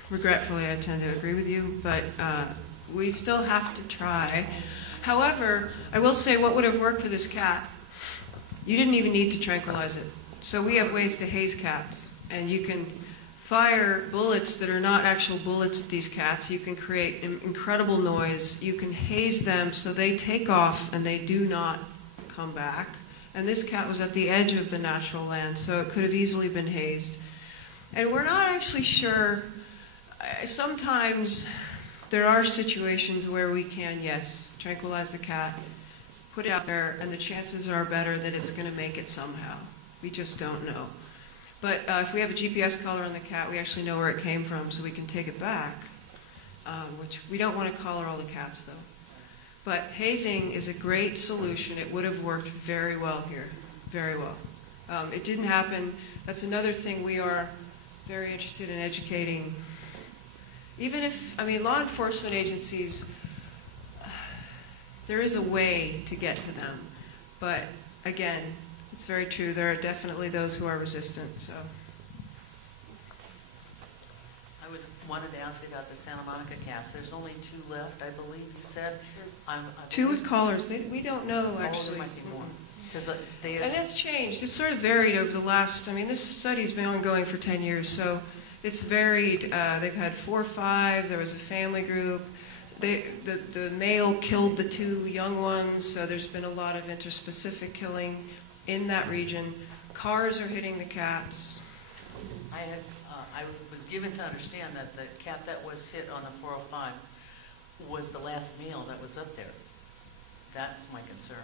Regretfully, I tend to agree with you, but we still have to try. However, I will say what would have worked for this cat, you didn't even need to tranquilize it. So we have ways to haze cats, and you can fire bullets that are not actual bullets at these cats. You can create incredible noise. You can haze them so they take off and they do not come back. And this cat was at the edge of the natural land, so it could have easily been hazed. And we're not actually sure. Sometimes there are situations where we can, yes, tranquilize the cat, put it out there, and the chances are better that it's going to make it somehow. We just don't know. But if we have a GPS collar on the cat, we actually know where it came from, so we can take it back, which we don't want to collar all the cats, though. But hazing is a great solution. It would have worked very well here, very well. It didn't happen. That's another thing we are very interested in educating. Even if, I mean, law enforcement agencies, there is a way to get to them. But again, it's very true. There are definitely those who are resistant. So, wanted to ask about the Santa Monica cats. There's only 2 left, I believe you said. 2 with collars. We don't know, actually. There might be more. And that's changed. It's sort of varied over the last, I mean, this study's been ongoing for 10 years, so it's varied. They've had 4 or 5. There was a family group. The male killed the 2 young ones, so there's been a lot of interspecific killing in that region. Cars are hitting the cats. I was given to understand that the cat that was hit on the 405 was the last male that was up there. That's my concern.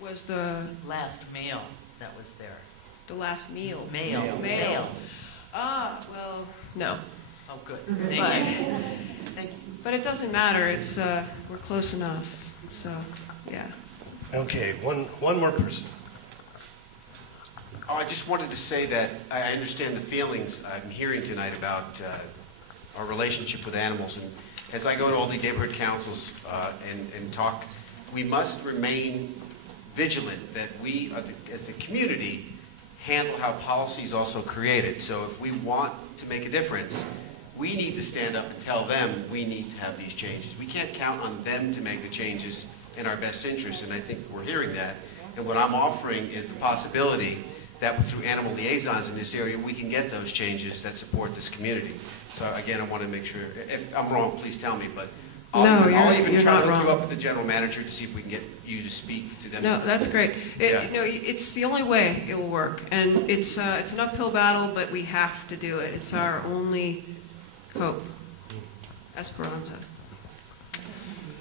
Was the last male that was there. The last meal. Male. Ah, well, no. Oh, good. Thank you. Thank you. But it doesn't matter. It's we're close enough. So, yeah. Okay, one more person. Oh, I just wanted to say that I understand the feelings I'm hearing tonight about our relationship with animals. And as I go to all the neighborhood councils and talk, we must remain vigilant that we, as a community, handle how policy is also created. So if we want to make a difference, we need to stand up and tell them we need to have these changes. We can't count on them to make the changes in our best interest, and I think we're hearing that. And what I'm offering is the possibility that through animal liaisons in this area, we can get those changes that support this community. So again, I want to make sure, if I'm wrong, please tell me, but I'll even try to hook you up with the general manager to see if we can get you to speak to them. No, that's great. It's the only way it will work, and it's an uphill battle, but we have to do it. It's our only hope. Esperanza.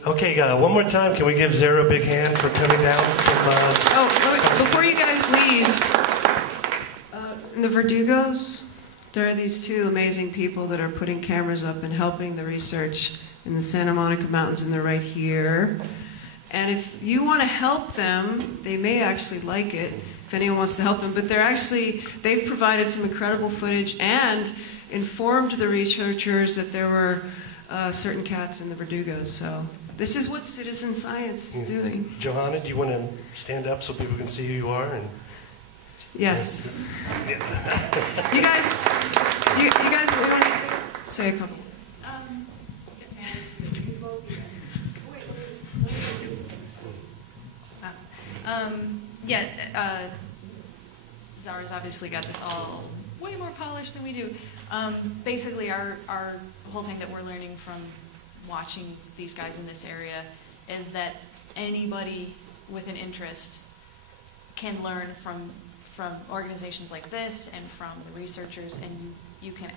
Okay, one more time, can we give Zara a big hand for coming down from, before you guys leave, the Verdugos, there are these 2 amazing people that are putting cameras up and helping the research in the Santa Monica Mountains, and they're right here. And if you want to help them, they may actually like it, if anyone wants to help them, but they've provided some incredible footage and informed the researchers that there were certain cats in the Verdugos. So this is what citizen science is doing. Johanna, do you want to stand up so people can see who you are? And yes. Yeah. You guys, we want to say a couple. Zara's obviously got this all way more polished than we do. Basically, our whole thing that we're learning from watching these guys in this area is that anybody with an interest can learn from organizations like this and from the researchers, and you can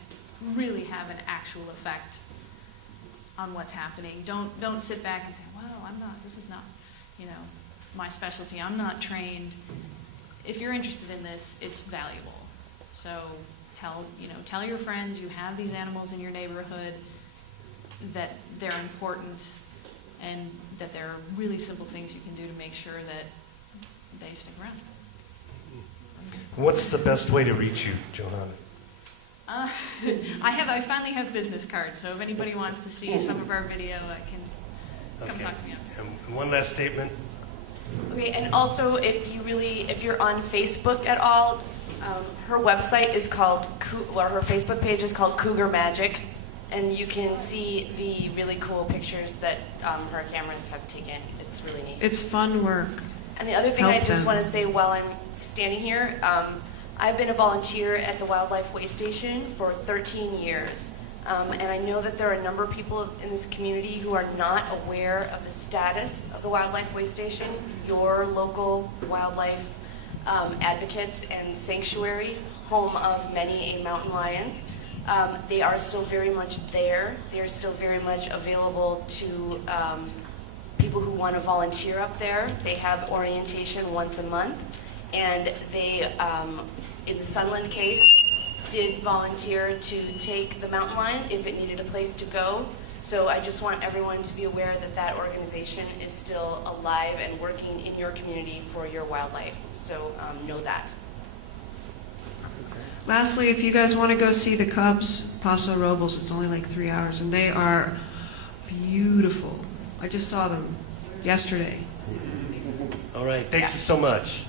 really have an actual effect on what's happening. Don't sit back and say, well, this is not, my specialty. I'm not trained. If you're interested in this, it's valuable. So tell your friends you have these animals in your neighborhood, that they're important, and that there are really simple things you can do to make sure that they stick around. what's the best way to reach you, Johanna? I finally have business cards, so if anybody wants to see some of our video, I can come Okay. talk to me. And one last statement. Okay, and also if you're on Facebook at all, her website is called, her Facebook page is called Cougar Magic, and you can see the really cool pictures that her cameras have taken. It's really neat. It's fun work. And the other thing Help I just them. want to say while I'm standing here, I've been a volunteer at the Wildlife Way Station for 13 years. And I know that there are a number of people in this community who are not aware of the status of the Wildlife Way Station. Your local wildlife advocates and sanctuary, home of many a mountain lion. They are still very much there. They are still very much available to people who want to volunteer up there. They have orientation once a month. And they, in the Sunland case, did volunteer to take the mountain lion if it needed a place to go. So I just want everyone to be aware that that organization is still alive and working in your community for your wildlife. So know that. Lastly, if you guys want to go see the Cubs, Paso Robles, it's only like 3 hours, and they are beautiful. I just saw them yesterday. All right, thank you so much.